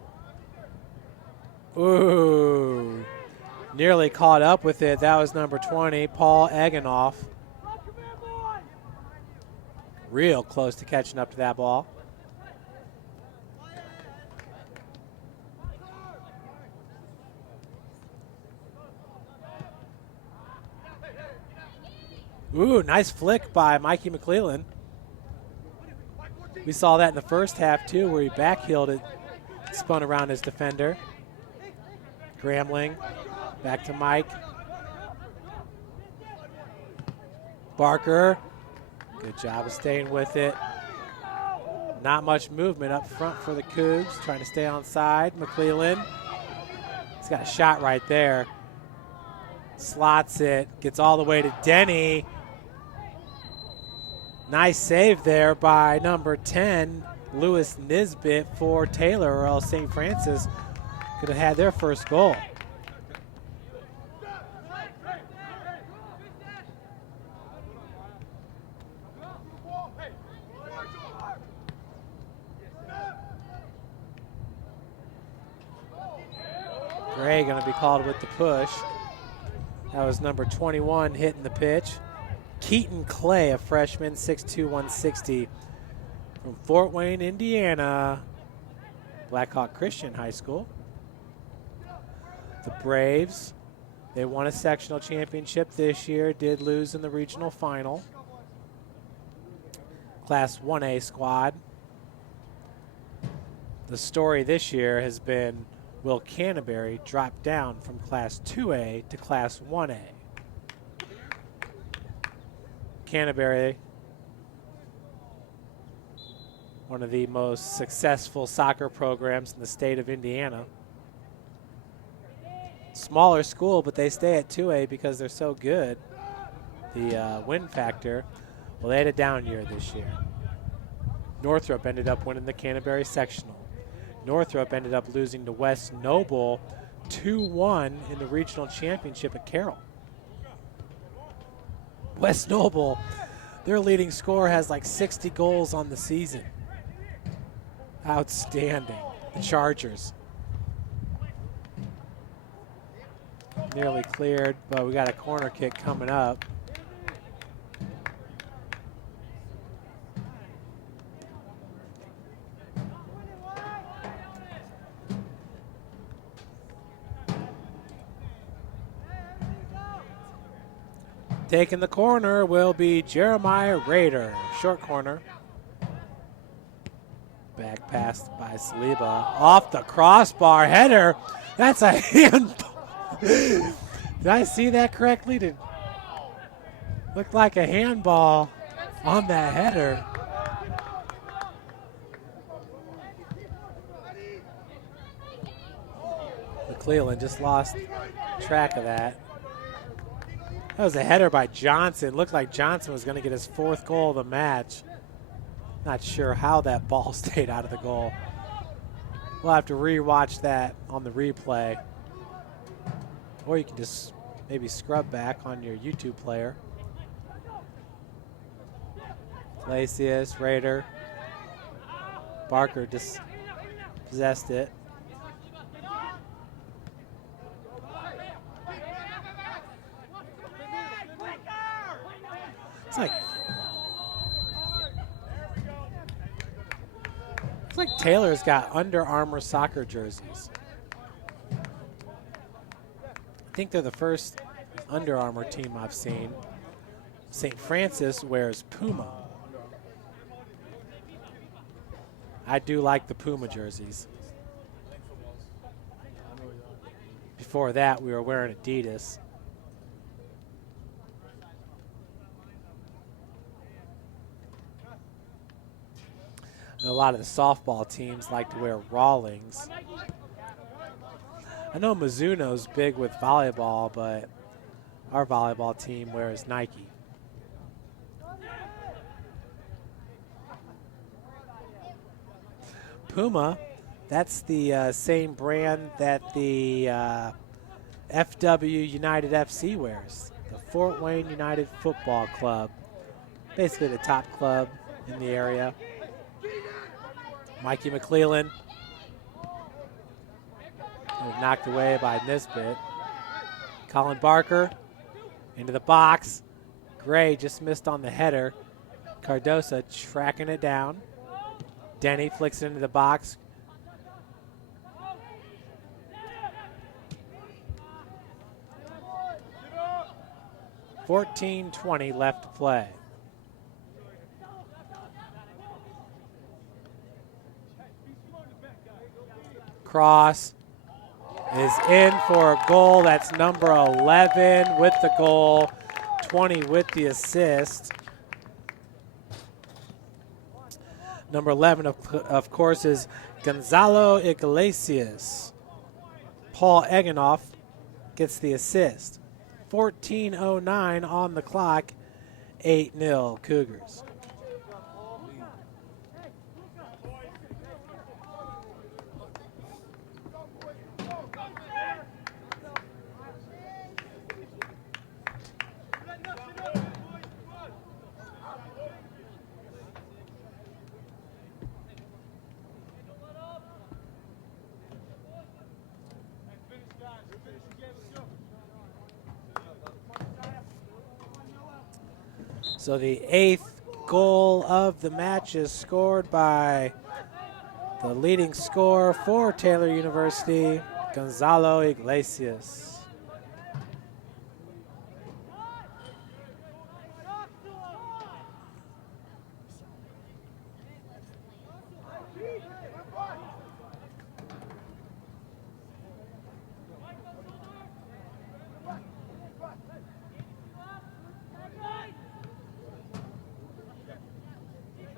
Ooh. Nearly caught up with it. That was number 20, Paul Eganoff. Real close to catching up to that ball. Ooh, nice flick by Mikey McClellan. We saw that in the first half too, where he backheeled it, spun around his defender. Grambling. Back to Mike. Barker. Good job of staying with it. Not much movement up front for the Cougs. Trying to stay on side. McClellan. He's got a shot right there. Slots it. Gets all the way to Denny. Nice save there by number 10, Lewis Nisbet for Taylor, or else St. Francis could have had their first goal. Gray going to be called with the push. That was number 21 hitting the pitch. Keaton Clay, a freshman, 6'2", 160, from Fort Wayne, Indiana, Blackhawk Christian High School. The Braves, they won a sectional championship this year, did lose in the regional final. Class 1A squad. The story this year has been Will Canterbury dropped down from Class 2A to Class 1A. Canterbury, one of the most successful soccer programs in the state of Indiana. Smaller school, but they stay at 2A because they're so good. The win factor, well, they had a down year this year. Northrop ended up winning the Canterbury sectional. Northrop ended up losing to West Noble 2-1 in the regional championship at Carroll. West Noble, their leading scorer has like 60 goals on the season. Outstanding. The Chargers. Nearly cleared, but we got a corner kick coming up. Taking the corner will be Jeremiah Rader. Short corner. Back pass by Saliba. Off the crossbar. Header. That's a handball. Did I see that correctly? Looked like a handball on that header. McClellan just lost track of that. That was a header by Johnson. Looked like Johnson was going to get his 4th goal of the match. Not sure how that ball stayed out of the goal. We'll have to re-watch that on the replay. Or you can just maybe scrub back on your YouTube player. Glacius, Rader. Barker just possessed it. It's like Taylor's got Under Armour soccer jerseys. I think they're the first Under Armour team I've seen. St. Francis wears Puma. I do like the Puma jerseys. Before that, we were wearing Adidas. And a lot of the softball teams like to wear Rawlings. I know Mizuno's big with volleyball, but our volleyball team wears Nike. Puma, that's the same brand that the FW United FC wears, the Fort Wayne United Football Club. Basically the top club in the area. Mikey McClellan. Knocked away by Nisbet. Colin Barker into the box. Gray just missed on the header. Cardosa tracking it down. Denny flicks it into the box. $14:20 left to play. Cross. is in for a goal. That's number 11 with the goal, 20 with the assist. Number 11, of course, is Gonzalo Iglesias. Paul Eganoff gets the assist. 14:09 on the clock, 8-0 Cougars. So the 8th goal of the match is scored by the leading scorer for Taylor University, Gonzalo Iglesias.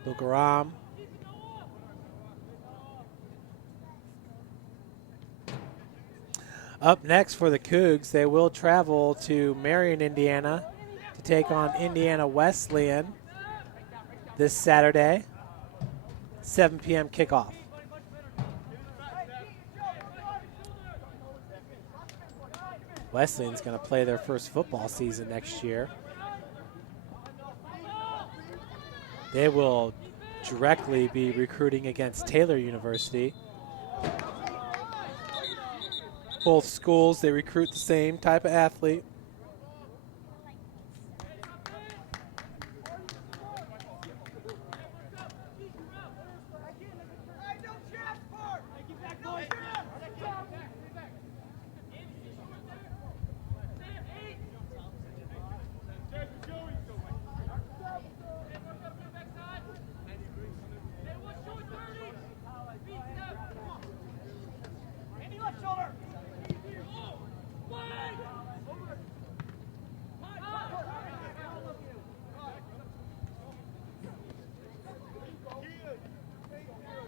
Bukaram. Up next for the Cougs, they will travel to Marion, Indiana to take on Indiana Wesleyan this Saturday, 7 p.m. kickoff. Wesleyan's going to play their first football season next year. They will directly be recruiting against Taylor University. Both schools, they recruit the same type of athlete.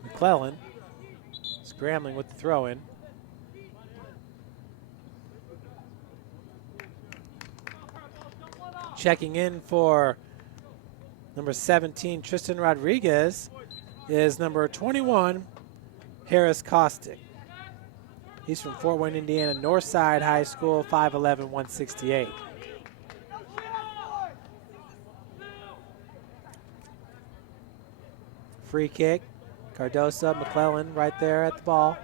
McClellan scrambling with the throw-in. Checking in for number 17, Tristan Rodriguez, is number 21, Harris Kostick. He's from Fort Wayne, Indiana, Northside High School, 5'11", 168. Free kick. Cardosa, McClellan right there at the ball.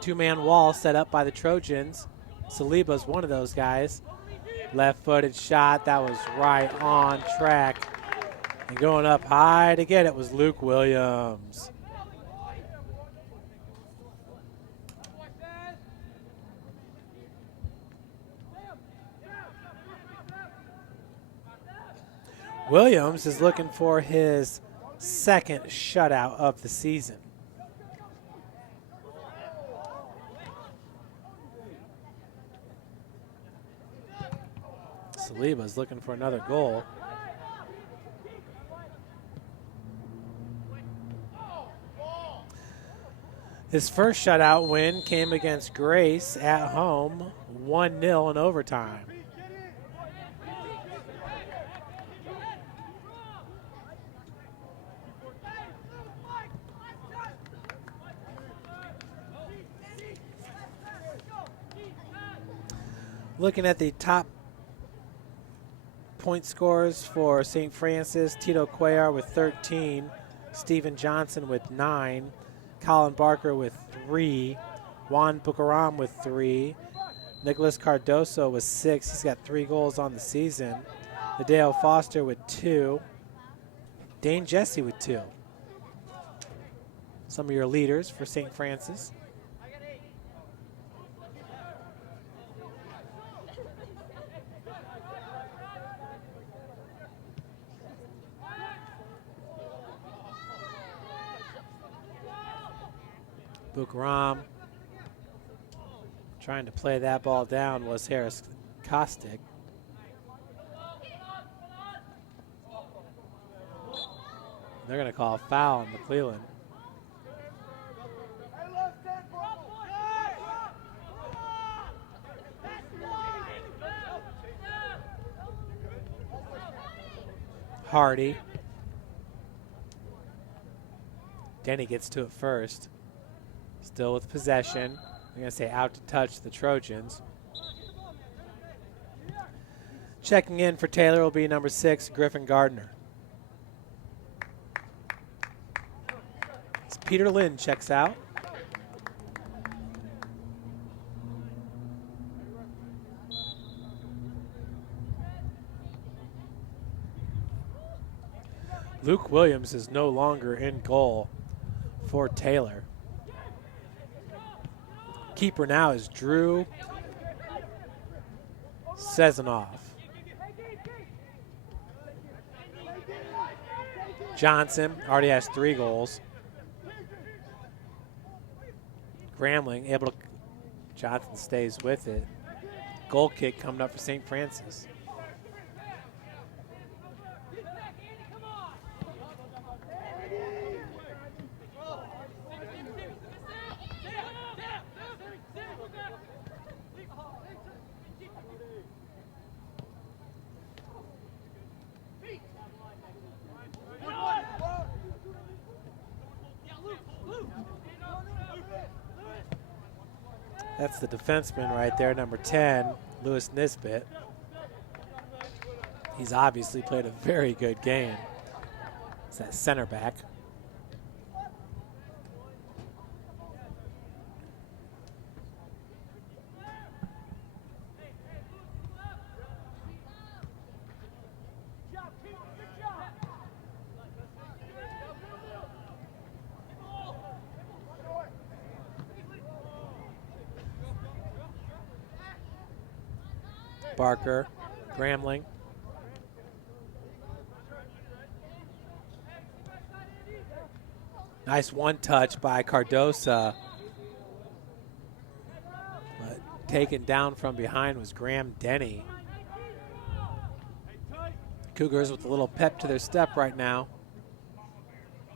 Two-man wall set up by the Trojans. Saliba's one of those guys. Left-footed shot, that was right on track. And going up high to get it was Luke Williams. Williams is looking for his second shutout of the season. Saliba's looking for another goal. His first shutout win came against Grace at home, 1-0 in overtime. Looking at the top point scorers for St. Francis, Tito Cuellar with 13, Stephen Johnson with 9, Colin Barker with 3, Juan Bucaram with 3, Nicholas Cardoso with 6. He's got 3 goals on the season. Nadeo Foster with 2, Dane Jesse with 2. Some of your leaders for St. Francis. Bukaram trying to play that ball down was Harris Kostick. They're going to call a foul on McClellan. Hardy. Denny gets to it first. Still with possession. I'm going to say out to touch the Trojans. Checking in for Taylor will be number 6, Griffin Gardner. As Peter Lynn checks out. Luke Williams is no longer in goal for Taylor. Keeper now is Drew Sezanoff. Johnson already has 3 goals. Grambling able to, Johnson stays with it. Goal kick coming up for St. Francis. That's the defenseman right there, number 10, Lewis Nisbet. He's obviously played a very good game. It's that center back. Barker, Grambling. Nice one touch by Cardosa. But taken down from behind was Graham Denny. Cougars with a little pep to their step right now.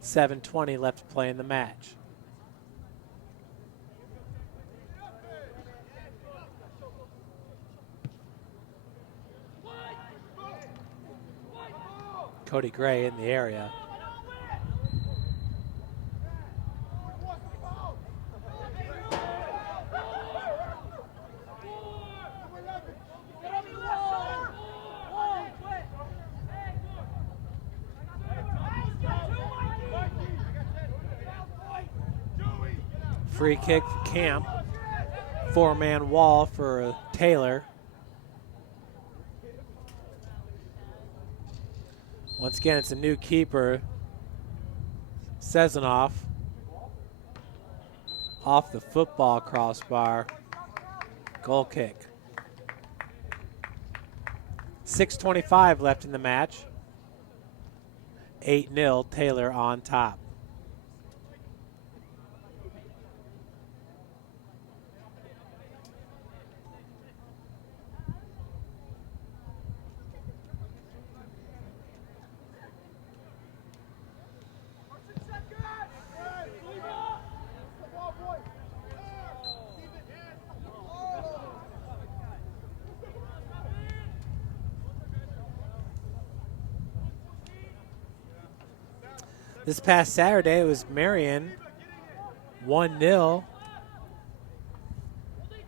7:20 left to play in the match. Cody Gray in the area. Free kick for Camp. 4-man wall for Taylor. Once again, it's a new keeper, Sezanoff, off the football crossbar, goal kick. 6:25 left in the match. 8-0, Taylor on top. This past Saturday, it was Marion 1-0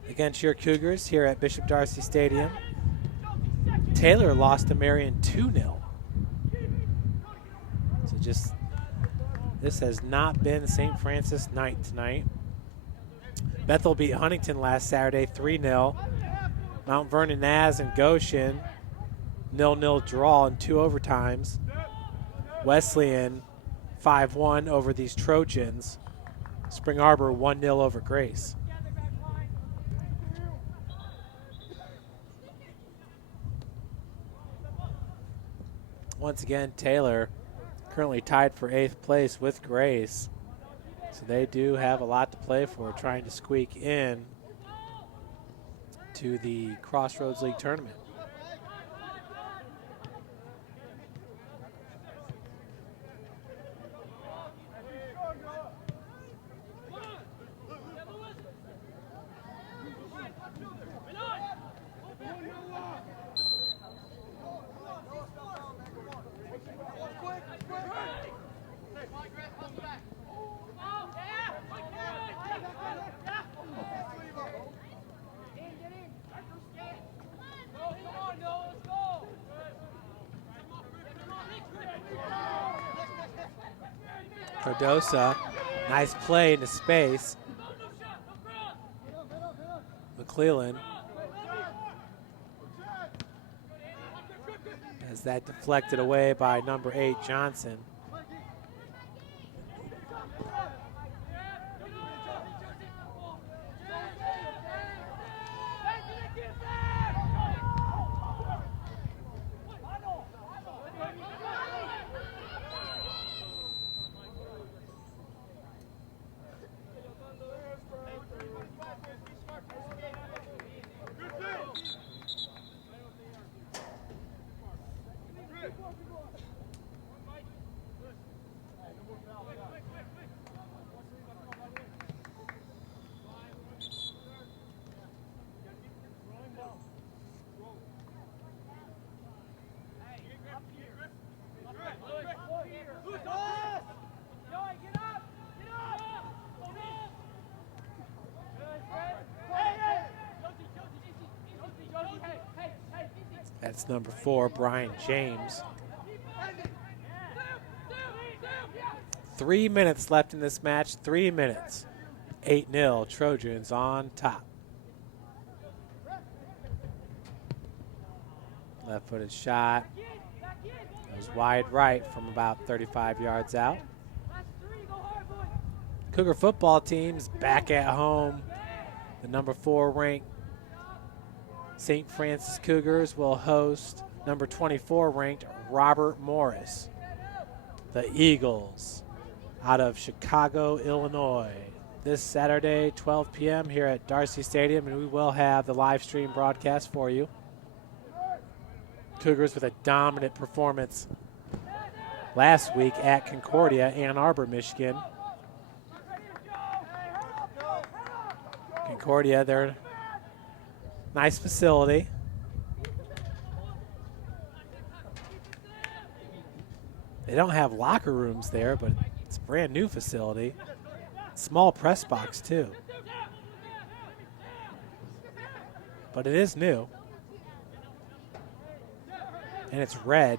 against your Cougars here at Bishop Darcy Stadium. Taylor lost to Marion 2-0. So just, this has not been St. Francis night tonight. Bethel beat Huntington last Saturday 3-0. Mount Vernon Naz and Goshen 0-0 draw in 2 overtimes. Wesleyan 5-1 over these Trojans. Spring Arbor 1-0 over Grace. Once again, Taylor currently tied for 8th place with Grace. So they do have a lot to play for, trying to squeak in to the Crossroads League tournament. Cardosa, nice play into space. McClellan has that deflected away by number 8, Johnson. That's number 4, Brian James. 3 minutes left in this match, 3 minutes. 8-0, Trojans on top. Left-footed shot. It was wide right from about 35 yards out. Cougar football team's back at home. The number 4 ranked St. Francis Cougars will host number 24 ranked Robert Morris. The Eagles out of Chicago, Illinois. This Saturday, 12 p.m. here at Darcy Stadium, and we will have the live stream broadcast for you. Cougars with a dominant performance last week at Concordia, Ann Arbor, Michigan. Concordia, they're nice facility. They don't have locker rooms there, but it's a brand new facility. Small press box too. But it is new. And it's red.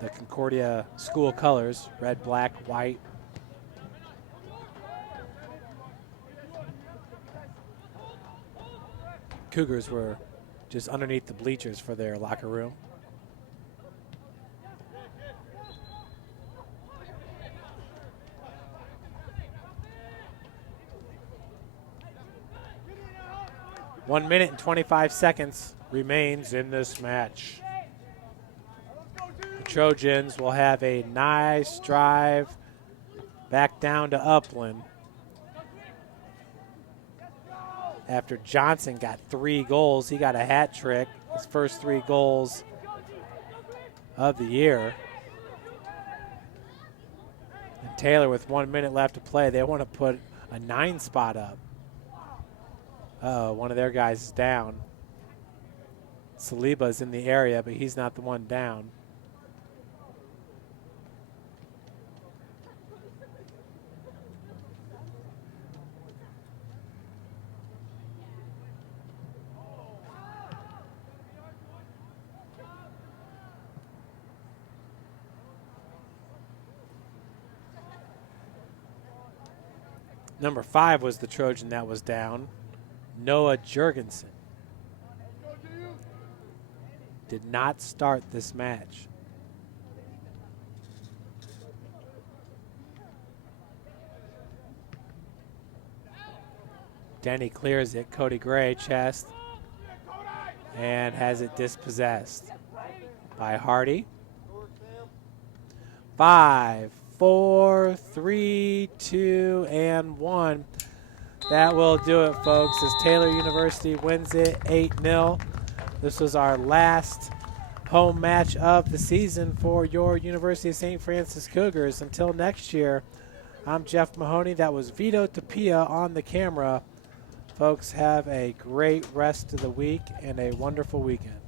The Concordia school colors, red, black, white. Cougars were just underneath the bleachers for their locker room. One minute and 25 seconds remains in this match. The Trojans will have a nice drive back down to Upland. After Johnson got 3 goals, he got a hat trick, his first 3 goals of the year. And Taylor with 1 minute left to play, they want to put a 9 spot up. Oh, one of their guys is down. Saliba's in the area, but he's not the one down. Number 5 was the Trojan that was down. Noah Jurgensen did not start this match. Denny clears it. Cody Gray, chest, and has it dispossessed by Hardy. 5 4, 3, 2, and 1. That will do it, folks, as Taylor University wins it 8-0. This was our last home match of the season for your University of St. Francis Cougars. Until next year, I'm Jeff Mahoney. That was Vito Tapia on the camera. Folks, have a great rest of the week and a wonderful weekend.